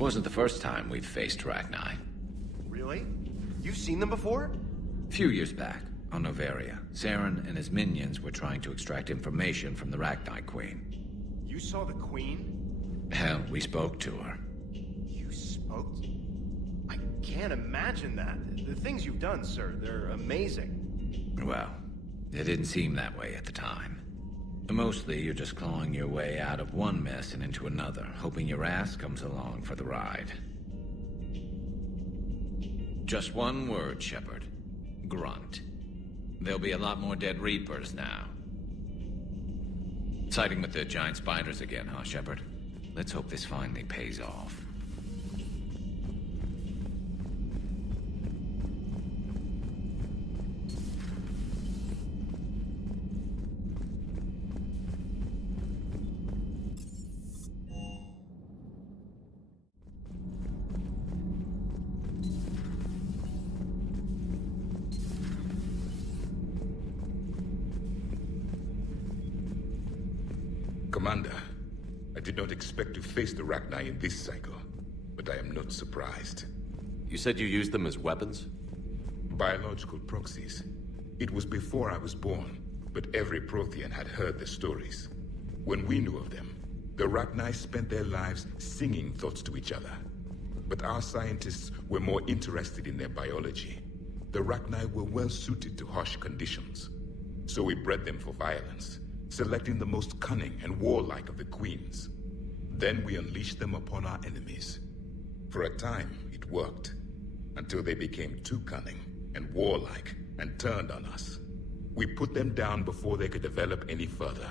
Wasn't the first time we've faced Rachni. Really? You've seen them before? A few years back, on Novaria, Saren and his minions were trying to extract information from the Rachni Queen. You saw the Queen? Hell, we spoke to her. You spoke? I can't imagine that. The things you've done, sir, they're amazing. Well, it didn't seem that way at the time. Mostly, you're just clawing your way out of one mess and into another, hoping your ass comes along for the ride. Just one word, Shepard. Grunt. There'll be a lot more dead Reapers now. Siding with the giant spiders again, huh, Shepard? Let's hope this finally pays off. Commander, I did not expect to face the Rachni in this cycle, but I am not surprised. You said you used them as weapons? Biological proxies. It was before I was born, but every Prothean had heard the stories. When we knew of them, the Rachni spent their lives singing thoughts to each other. But our scientists were more interested in their biology. The Rachni were well suited to harsh conditions, so we bred them for violence, selecting the most cunning and warlike of the queens. Then we unleashed them upon our enemies. For a time, it worked, until they became too cunning and warlike and turned on us. We put them down before they could develop any further.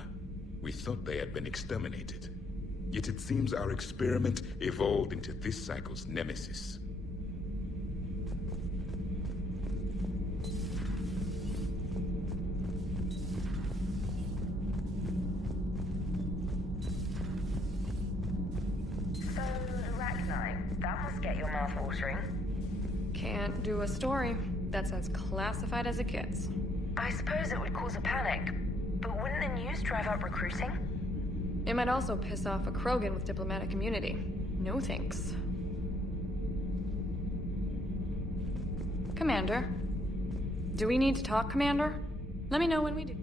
We thought they had been exterminated. Yet it seems our experiment evolved into this cycle's nemesis. That must get your mouth watering. Can't do a story. That's as classified as it gets. I suppose it would cause a panic, but wouldn't the news drive up recruiting? It might also piss off a Krogan with diplomatic immunity. No thanks. Commander? Do we need to talk, Commander? Let me know when we do.